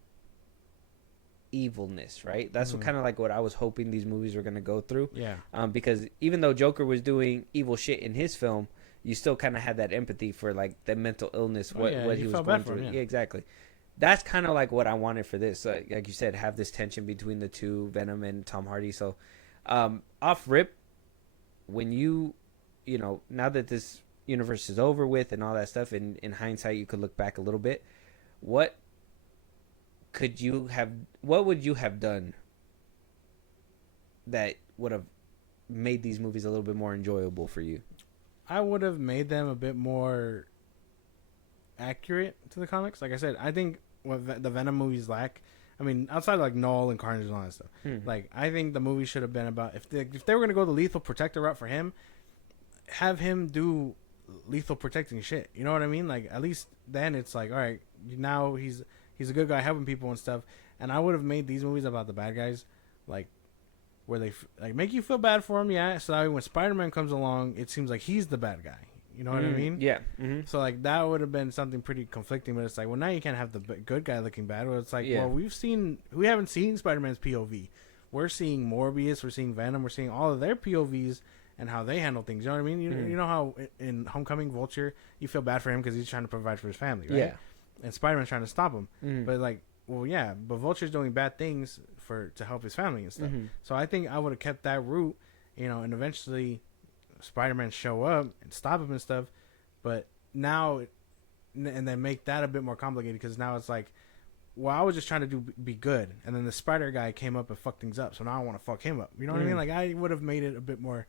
evilness, right? That's Mhm. kind of like what I was hoping these movies were going to go through. Yeah. Because even though Joker was doing evil shit in his film, you still kind of had that empathy for like the mental illness, what he was felt going bad for through. him, Yeah, exactly. That's kind of like what I wanted for this. Like you said, have this tension between the two, Venom and Tom Hardy. So, off rip, when now that this universe is over with and all that stuff, in hindsight, you could look back a little bit. What would you have done that would have made these movies a little bit more enjoyable for you? I would have made them a bit more accurate to the comics. Like I said, I think what the Venom movies lack. I mean, outside of like Null and Carnage and all that stuff, like I think the movie should have been about if they were gonna go the lethal protector route for him, have him do lethal protecting shit. You know what I mean? Like at least then it's like, all right, now he's a good guy helping people and stuff. And I would have made these movies about the bad guys, like where they like make you feel bad for him, yeah. So that way when Spider-Man comes along, it seems like he's the bad guy. You know what I mean? Yeah. Mm-hmm. So like that would have been something pretty conflicting. But it's like, well, now you can't have the good guy looking bad. Well, it's like, well, we haven't seen Spider-Man's POV. We're seeing Morbius, we're seeing Venom, we're seeing all of their POVs and how they handle things. You know what I mean? You know how in Homecoming, Vulture, you feel bad for him because he's trying to provide for his family, right? Yeah. And Spider-Man's trying to stop him. But like, well, yeah, but Vulture's doing bad things to help his family and stuff. So I think I would have kept that route, and eventually Spider-Man show up and stop him and stuff. But now, and then make that a bit more complicated because now it's like, well, I was just trying to be good, and then the Spider guy came up and fucked things up. So now I want to fuck him up. You know what I mean? Like I would have made it a bit more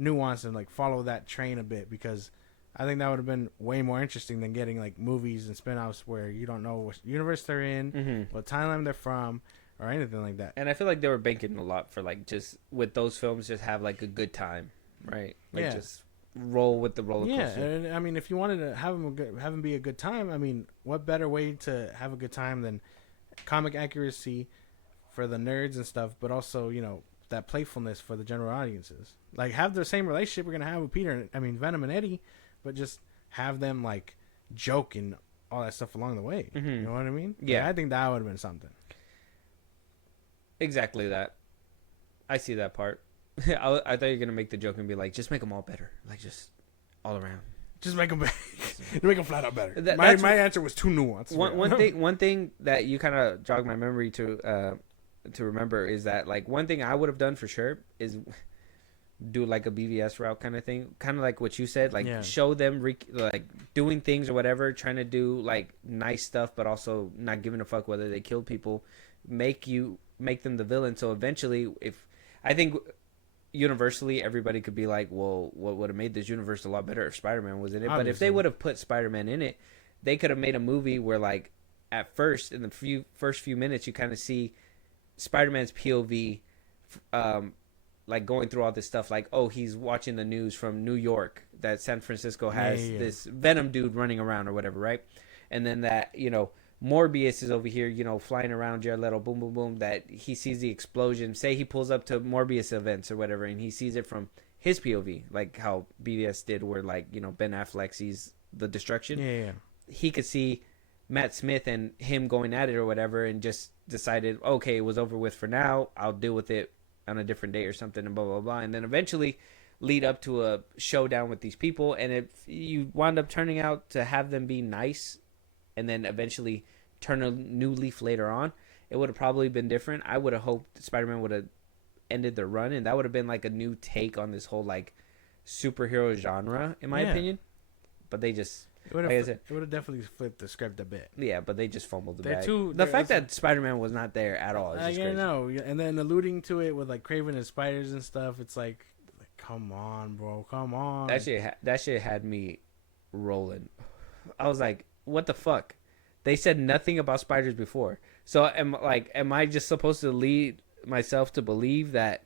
nuanced and like follow that train a bit because I think that would have been way more interesting than getting like movies and spin-offs where you don't know what universe they're in, what timeline they're from, or anything like that. And I feel like they were banking a lot for like just with those films, just have like a good time, right? Like just roll with the roller coaster. Yeah, and I mean, if you wanted to have him be a good time, I mean, what better way to have a good time than comic accuracy for the nerds and stuff, but also that playfulness for the general audiences. Like have the same relationship we're gonna have with Venom and Eddie, but just have them like joke and all that stuff along the way. You know what I mean? Yeah, I think that would have been something. Exactly that. I see that part. I thought you were gonna make the joke and be like, just make them all better, like just all around. Just make them better. Make them flat out better. My answer was too nuanced. One thing that you kind of jogged my memory to remember is that like one thing I would have done for sure is do like a BVS route kind of thing, kind of like what you said, like show them like doing things or whatever, trying to do like nice stuff, but also not giving a fuck whether they kill people. Make them the villain. So eventually, if I think universally everybody could be like, well, what would have made this universe a lot better if Spider-Man was in it? Obviously. But if they would have put Spider-Man in it, they could have made a movie where like at first in the first few minutes you kind of see Spider-Man's POV, like going through all this stuff, like, oh, he's watching the news from New York that San Francisco has this Venom dude running around or whatever, right? And then that Morbius is over here, flying around Jared Leto, boom, boom, boom, that he sees the explosion. Say he pulls up to Morbius events or whatever, and he sees it from his POV, like how BVS did, where, like, Ben Affleck sees the destruction. Yeah. He could see Matt Smith and him going at it or whatever and just decided, okay, it was over with for now. I'll deal with it on a different day or something and blah, blah, blah. And then eventually lead up to a showdown with these people. And if you wound up turning out to have them be nice and then eventually turn a new leaf later on, it would have probably been different. I would have hoped Spider-Man would have ended their run, and that would have been like a new take on this whole like superhero genre, in my opinion. But they just, it would have definitely flipped the script a bit. Yeah, but they just fumbled the bag. The fact that Spider-Man was not there at all is just crazy. know, and then alluding to it with like Kraven and spiders and stuff, it's like come on, bro, come on. That shit had me rolling. I was like, what the fuck? They said nothing about spiders before. So am I just supposed to lead myself to believe that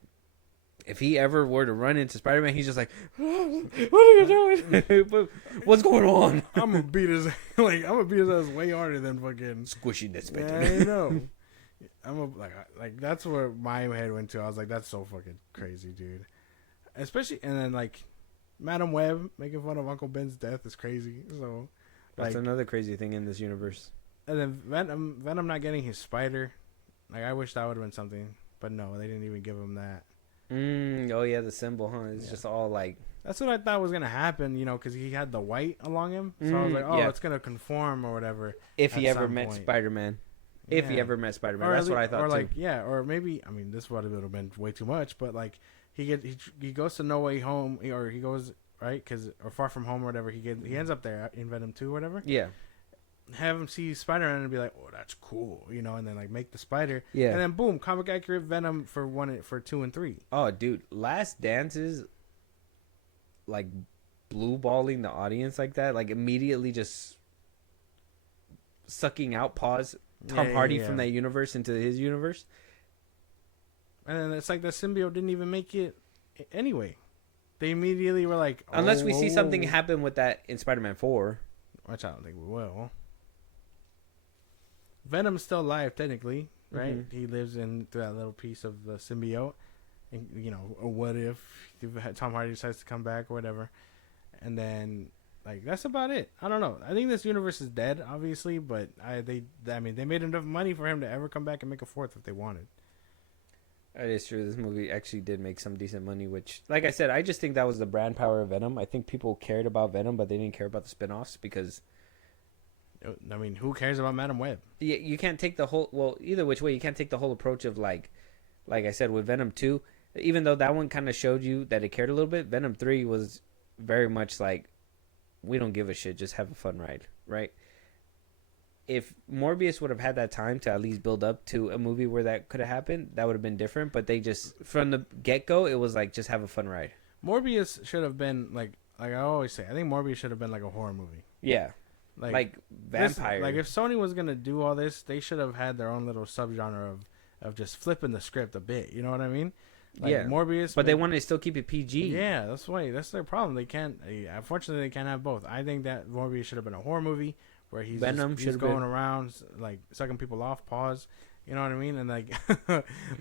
if he ever were to run into Spider-Man, he's just like, "What are you doing? What's going on?" I'm gonna beat his I'm gonna beat his ass way harder than fucking Squishy this bitch. Yeah, I know. Like that's where my head went to. I was like, that's so fucking crazy, dude. Especially and then like Madam Web making fun of Uncle Ben's death is crazy. So That's like another crazy thing in this universe. and then Venom not getting his spider. Like I wish that would have been something, but no, they didn't even give him that. Oh yeah, the symbol, huh? It's just all like. That's what I thought was gonna happen, you know, because he had the white along him. So I was like, oh, yeah. it's gonna conform or whatever. If he at ever some met point. Spider-Man. If he Yeah. ever met Spider-Man. Or That's at what I least- thought or too. like, yeah, or maybe, I mean, this would have been way too much, but like, he goes to No Way Home, or he goes, right, or Far From Home or whatever, he ends up there in Venom 2 or whatever. Yeah. Have him see Spider-Man and be like, oh, that's cool, you know, and then like make the spider. Yeah. And then boom, comic accurate Venom for 2 and 3. Oh, dude. Last Dance's like blue balling the audience like that, like immediately just sucking out Tom Hardy from that universe into his universe. And then it's like the symbiote didn't even make it anyway. They immediately were like, oh, Unless we see something happen with that in Spider-Man 4. Which I don't think we will. Venom's still alive technically, right? Mhm. He lives in that little piece of the symbiote. And, you know, or what if Tom Hardy decides to come back or whatever. And then, like, that's about it. I don't know. I think this universe is dead, obviously, but they made enough money for him to ever come back and make a fourth if they wanted. That is true. This movie actually did make some decent money, which, like I said, I just think that was the brand power of Venom. I think people cared about Venom, but they didn't care about the spinoffs because... I mean, who cares about Madam Web? You can't take the whole... Well, either which way, you can't take the whole approach of, like I said, with Venom 2, even though that one kind of showed you that it cared a little bit, Venom 3 was very much like, we don't give a shit, just have a fun ride, right? If Morbius would have had that time to at least build up to a movie where that could have happened, that would have been different. But they just, from the get-go, it was like, just have a fun ride. Morbius should have been, like I always say, I think Morbius should have been like a horror movie. Yeah. Like vampire. Like if Sony was going to do all this, they should have had their own little subgenre of just flipping the script a bit. You know what I mean? Like yeah. Morbius. But they wanted to still keep it PG. Yeah, that's their problem. They can't, unfortunately, they can't have both. I think that Morbius should have been a horror movie where he's going around like sucking people off, pause, you know what I mean? And like,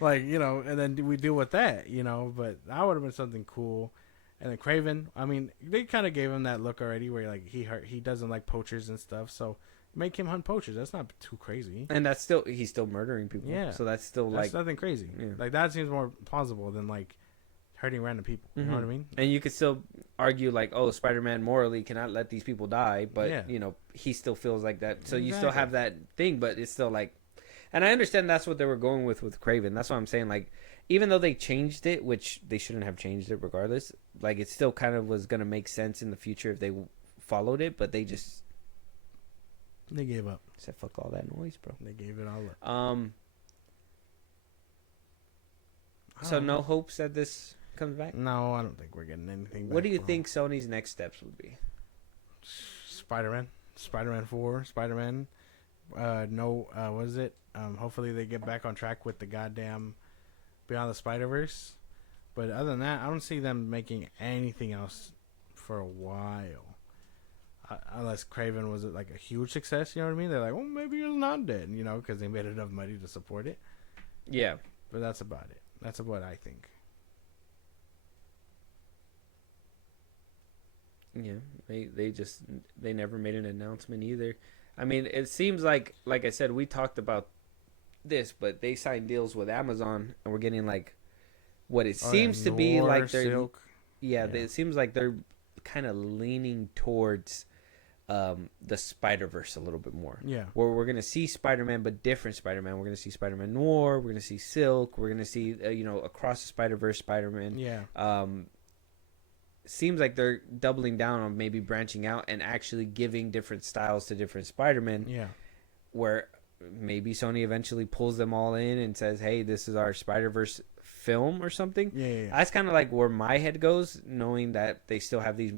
like, you know, and then we deal with that, you know, but that would have been something cool. And then Craven, I mean, they kind of gave him that look already where like he doesn't like poachers and stuff. So make him hunt poachers. That's not too crazy. And he's still murdering people. Yeah. So that's still that's like nothing crazy. Yeah. Like that seems more plausible than like hurting random people. You know what I mean? And you could still argue like, oh, Spider-Man morally cannot let these people die, but you know, he still feels like that. So you still have that thing, but it's still like, and I understand that's what they were going with Craven. That's what I'm saying. Like, even though they changed it, which they shouldn't have changed it regardless, like it still kind of was going to make sense in the future if they followed it, but they gave up. Said fuck all that noise, bro. They gave it all up. So no hopes that this comes back? No, I don't think we're getting anything back. What do you think Sony's next steps would be? Spider-Man 4, Spider-Man. What is it? Hopefully they get back on track with the goddamn Beyond the Spider-Verse. But other than that, I don't see them making anything else for a while. Unless Craven was like a huge success, you know what I mean? They're like, well, maybe it's not dead, you know, because they made enough money to support it. Yeah. But that's about it. That's what I think. Yeah, they never made an announcement either. I mean, it seems like I said, we talked about this, but they signed deals with Amazon, and we're getting like what it seems to be like they're Silk. Yeah, it seems like they're kind of leaning towards the Spider-Verse a little bit more. Yeah, where we're gonna see Spider-Man, but different Spider-Man. We're gonna see Spider-Man Noir. We're gonna see Silk. We're gonna see across the Spider-Verse Spider-Man. Yeah. Seems like they're doubling down on maybe branching out and actually giving different styles to different Spider-Man. Yeah. Where maybe Sony eventually pulls them all in and says, hey, this is our Spider-Verse film or something. Yeah. That's kind of like where my head goes, knowing that they still have these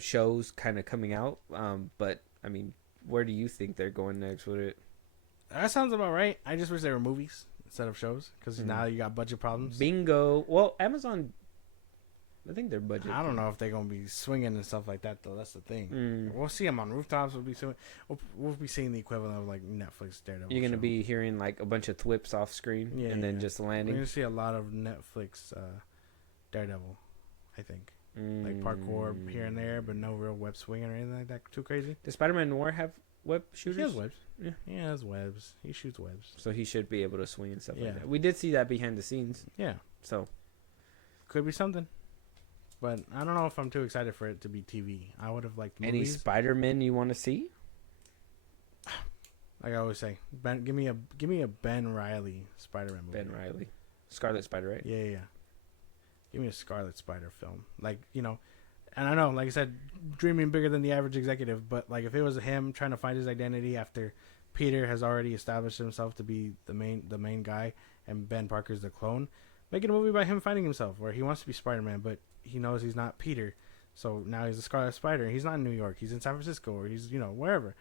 shows kind of coming out. But, I mean, where do you think they're going next with it? That sounds about right. I just wish they were movies instead of shows because now you got budget problems. Bingo. Well, Amazon, I think their budget. I don't know if they're gonna be swinging and stuff like that though. That's the thing. We'll see them on rooftops. We'll be seeing the equivalent of like Netflix Daredevil. You're gonna be hearing like a bunch of thwips off screen, and then just landing. We're gonna see a lot of Netflix Daredevil. I think like parkour here and there, but no real web swinging or anything like that. Too crazy. Does Spider-Man Noir have web shooters? He has webs. Yeah, he has webs. He shoots webs. So he should be able to swing and stuff like that. We did see that behind the scenes. Yeah. So could be something. But I don't know if I'm too excited for it to be TV. I would have liked movies. Any Spider-Man you want to see? Like I always say, give me a Ben Reilly Spider-Man movie. Ben Reilly, Scarlet Spider, right? Yeah. Give me a Scarlet Spider film. Like, you know, and I know, like I said, dreaming bigger than the average executive. But like, if it was him trying to find his identity after Peter has already established himself to be the main guy, and Ben Parker's the clone, making a movie about him finding himself, where he wants to be Spider-Man, but he knows he's not Peter, so now he's a Scarlet Spider. He's not in New York. He's in San Francisco, or he's wherever.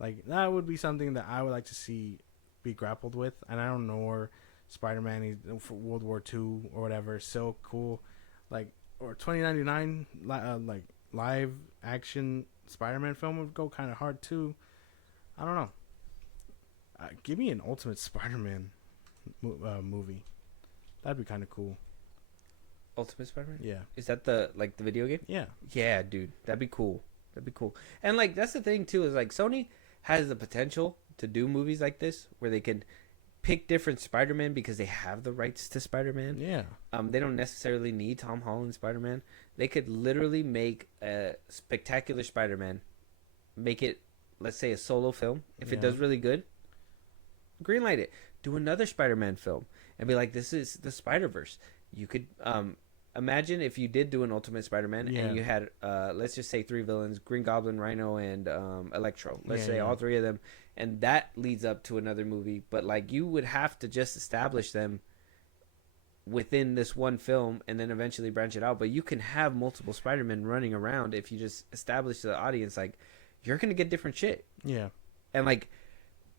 Like that would be something that I would like to see be grappled with. And I don't know where Spider-Man for World War II or whatever. So cool, like or 2099 like live action Spider-Man film would go kind of hard too. I don't know. Give me an Ultimate Spider-Man movie. That'd be kind of cool. Ultimate Spider-Man? Yeah. Is that the video game? Yeah. Yeah, dude. That'd be cool. And like that's the thing too, is like Sony has the potential to do movies like this where they can pick different Spider-Man because they have the rights to Spider-Man. Yeah. They don't necessarily need Tom Holland Spider-Man. They could literally make a spectacular Spider-Man, make it, let's say, a solo film. If it does really good, greenlight it. Do another Spider-Man film and be like, this is the Spider-Verse. You could imagine if you did do an Ultimate Spider-Man and you had, let's just say 3 villains, Green Goblin, Rhino, and Electro. Let's say all 3 of them. And that leads up to another movie. But, like, you would have to just establish them within this one film and then eventually branch it out. But you can have multiple Spider-Men running around if you just establish to the audience, like, you're going to get different shit. Yeah. And, like,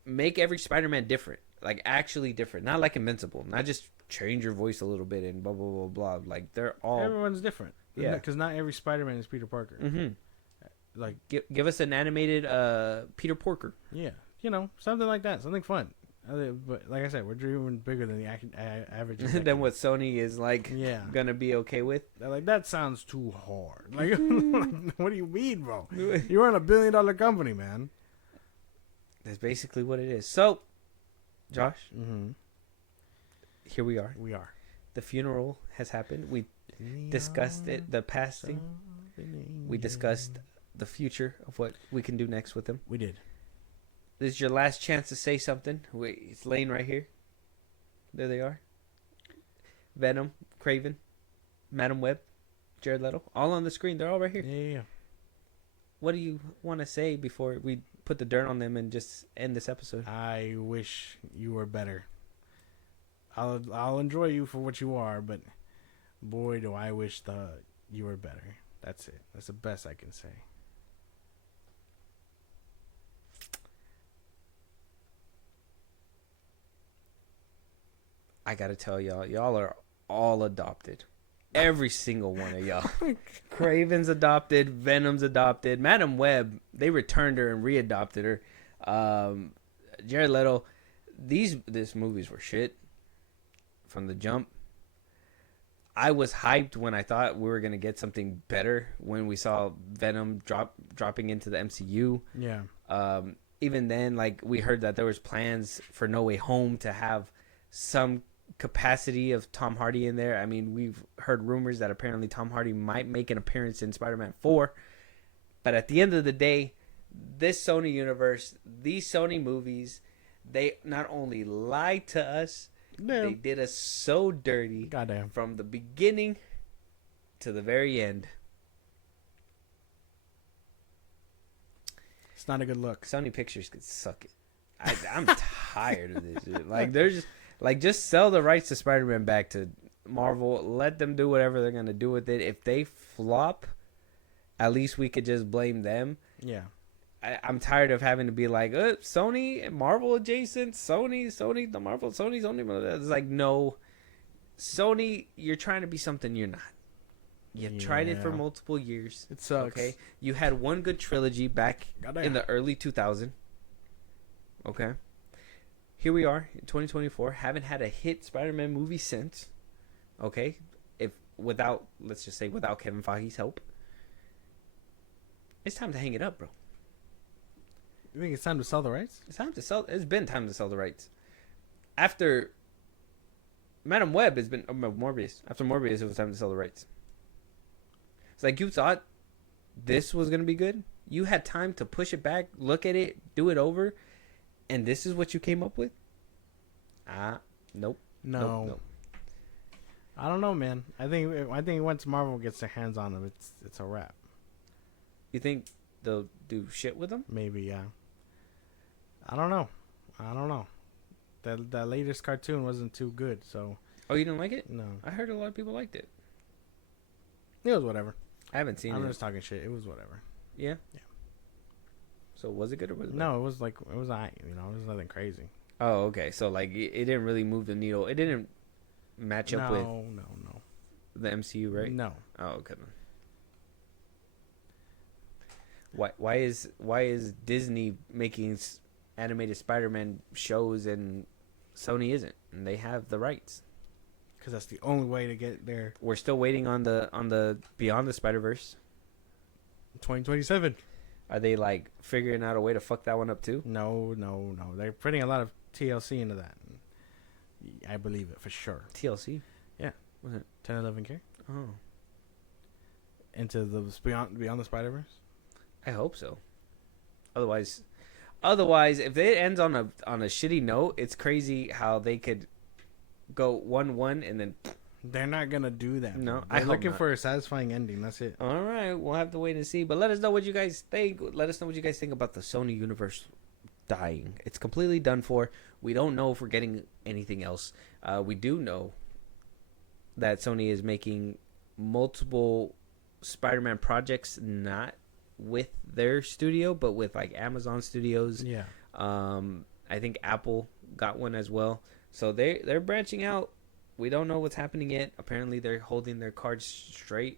make every Spider-Man different. Like, actually different. Not like Invincible. Not just change your voice a little bit and blah, blah, blah, blah. Like, they're all... Everyone's different. Yeah. Because not every Spider-Man is Peter Parker. Mm-hmm. Like, give us an animated Peter Porker. Yeah. You know, something like that. Something fun. But like I said, we're dreaming bigger than the average. Than what Sony is, like, going to be okay with. They're like, that sounds too hard. Like, what do you mean, bro? You run $1 billion company, man. That's basically what it is. So, Josh, here we are. The funeral has happened. We discussed it, the passing. We discussed the future of what we can do next with them. We did. This is your last chance to say something. Wait, it's laying right here. There they are. Venom, Craven, Madam Web, Jared Leto, all on the screen. They're all right here. Yeah. What do you want to say before we put the dirt on them and just end this episode? I wish you were better. I'll enjoy you for what you are, but boy, do I wish you were better. That's it. That's the best I can say. I gotta tell y'all are all adopted. Every single one of y'all. Craven's adopted, Venom's adopted, Madam Web, they returned her and readopted her. Jared Leto, these movies were shit from the jump. I was hyped when I thought we were gonna get something better when we saw Venom dropping into the MCU. Yeah. Even then, like, we heard that there was plans for No Way Home to have some capacity of Tom Hardy in there. I mean, we've heard rumors that apparently Tom Hardy might make an appearance in Spider-Man 4. But at the end of the day, this Sony universe, these Sony movies, they not only lied to us, they did us so dirty. Goddamn. From the beginning to the very end. It's not a good look. Sony Pictures could suck it. I'm tired of this shit. Like, they're just... Like, just sell the rights to Spider-Man back to Marvel. Let them do whatever they're going to do with it. If they flop, at least we could just blame them. Yeah. I'm tired of having to be like Sony, Marvel adjacent, Sony, the Marvel, Sony. It's like, no, Sony, you're trying to be something you're not. You've tried it for multiple years. It sucks. Okay, you had one good trilogy back Goddamn. in the early 2000s. Okay, here we are in 2024. Haven't had a hit Spider-Man movie since. Okay, let's just say without Kevin Feige's help, it's time to hang it up, bro. You think it's time to sell the rights? It's time to sell. It's been time to sell the rights. After Madam Web has been Morbius. After Morbius, it was time to sell the rights. It's like, you thought this was gonna be good. You had time to push it back, look at it, do it over, and this is what you came up with. Nope. No. Nope. I don't know, man. I think once Marvel gets their hands on them, it's a wrap. You think they'll do shit with them? Maybe, yeah. I don't know. That latest cartoon wasn't too good, so. Oh, you didn't like it? No. I heard a lot of people liked it. It was whatever. I haven't seen it. I'm just talking shit. It was whatever. Yeah? Yeah. So was it good or was it bad? No, it was alright, you know, it was nothing crazy. Oh, okay. So, like, it didn't really move the needle. It didn't match up with No. the MCU, right? No. Oh, okay. Why is Disney making animated Spider-Man shows and Sony isn't? And they have the rights. Because that's the only way to get there. We're still waiting on the Beyond the Spider-Verse. 2027. Are they like figuring out a way to fuck that one up too? No. They're putting a lot of TLC into that. I believe it for sure. TLC? Yeah. What's it? 10-11K? Oh. Into the Beyond the Spider-Verse? I hope so. Otherwise, if it ends on a shitty note, it's crazy how they could go 1-1 and then. They're not gonna do that. No, they're I hope looking not. for a satisfying ending. That's it. All right, we'll have to wait and see. But let us know what you guys think. Let us know what you guys think about the Sony universe dying. It's completely done for. We don't know if we're getting anything else. We do know that Sony is making multiple Spider-Man projects, not with their studio, but with like Amazon Studios. Yeah. I think Apple got one as well. So they're branching out. We don't know what's happening yet. Apparently, they're holding their cards straight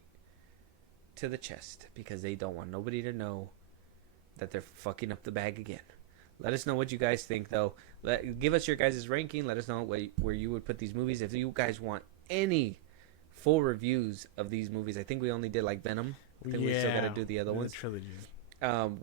to the chest because they don't want nobody to know that they're fucking up the bag again. Let us know what you guys think, though. Give us your guys' ranking. Let us know where you would put these movies. If you guys want any full reviews of these movies, I think we only did like Venom. I think we still got to do the other ones. Trilogy.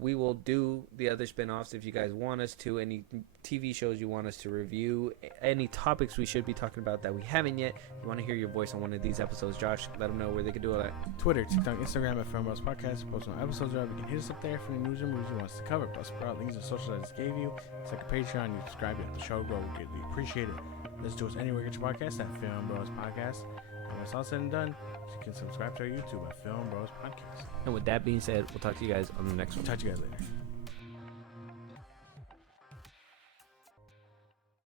We will do the other spin-offs if you guys want us to. Any TV shows you want us to review, any topics we should be talking about that we haven't yet. If you want to hear your voice on one of these episodes, Josh, let them know where they can do all that. Twitter, TikTok, Instagram at FilmBros Podcast. Post on episodes. You can hit us up there for any news or movies you want us to cover. Plus, for links and socials I just gave you. It's like a Patreon. You subscribe to the show. Grow. We greatly appreciate it. Let's do us anywhere. Get your podcast at FilmBros Podcast. And when it's all said and done, you can subscribe to our YouTube at FilmBros Podcast. And with that being said, we'll talk to you guys on the next one. Talk to you guys later.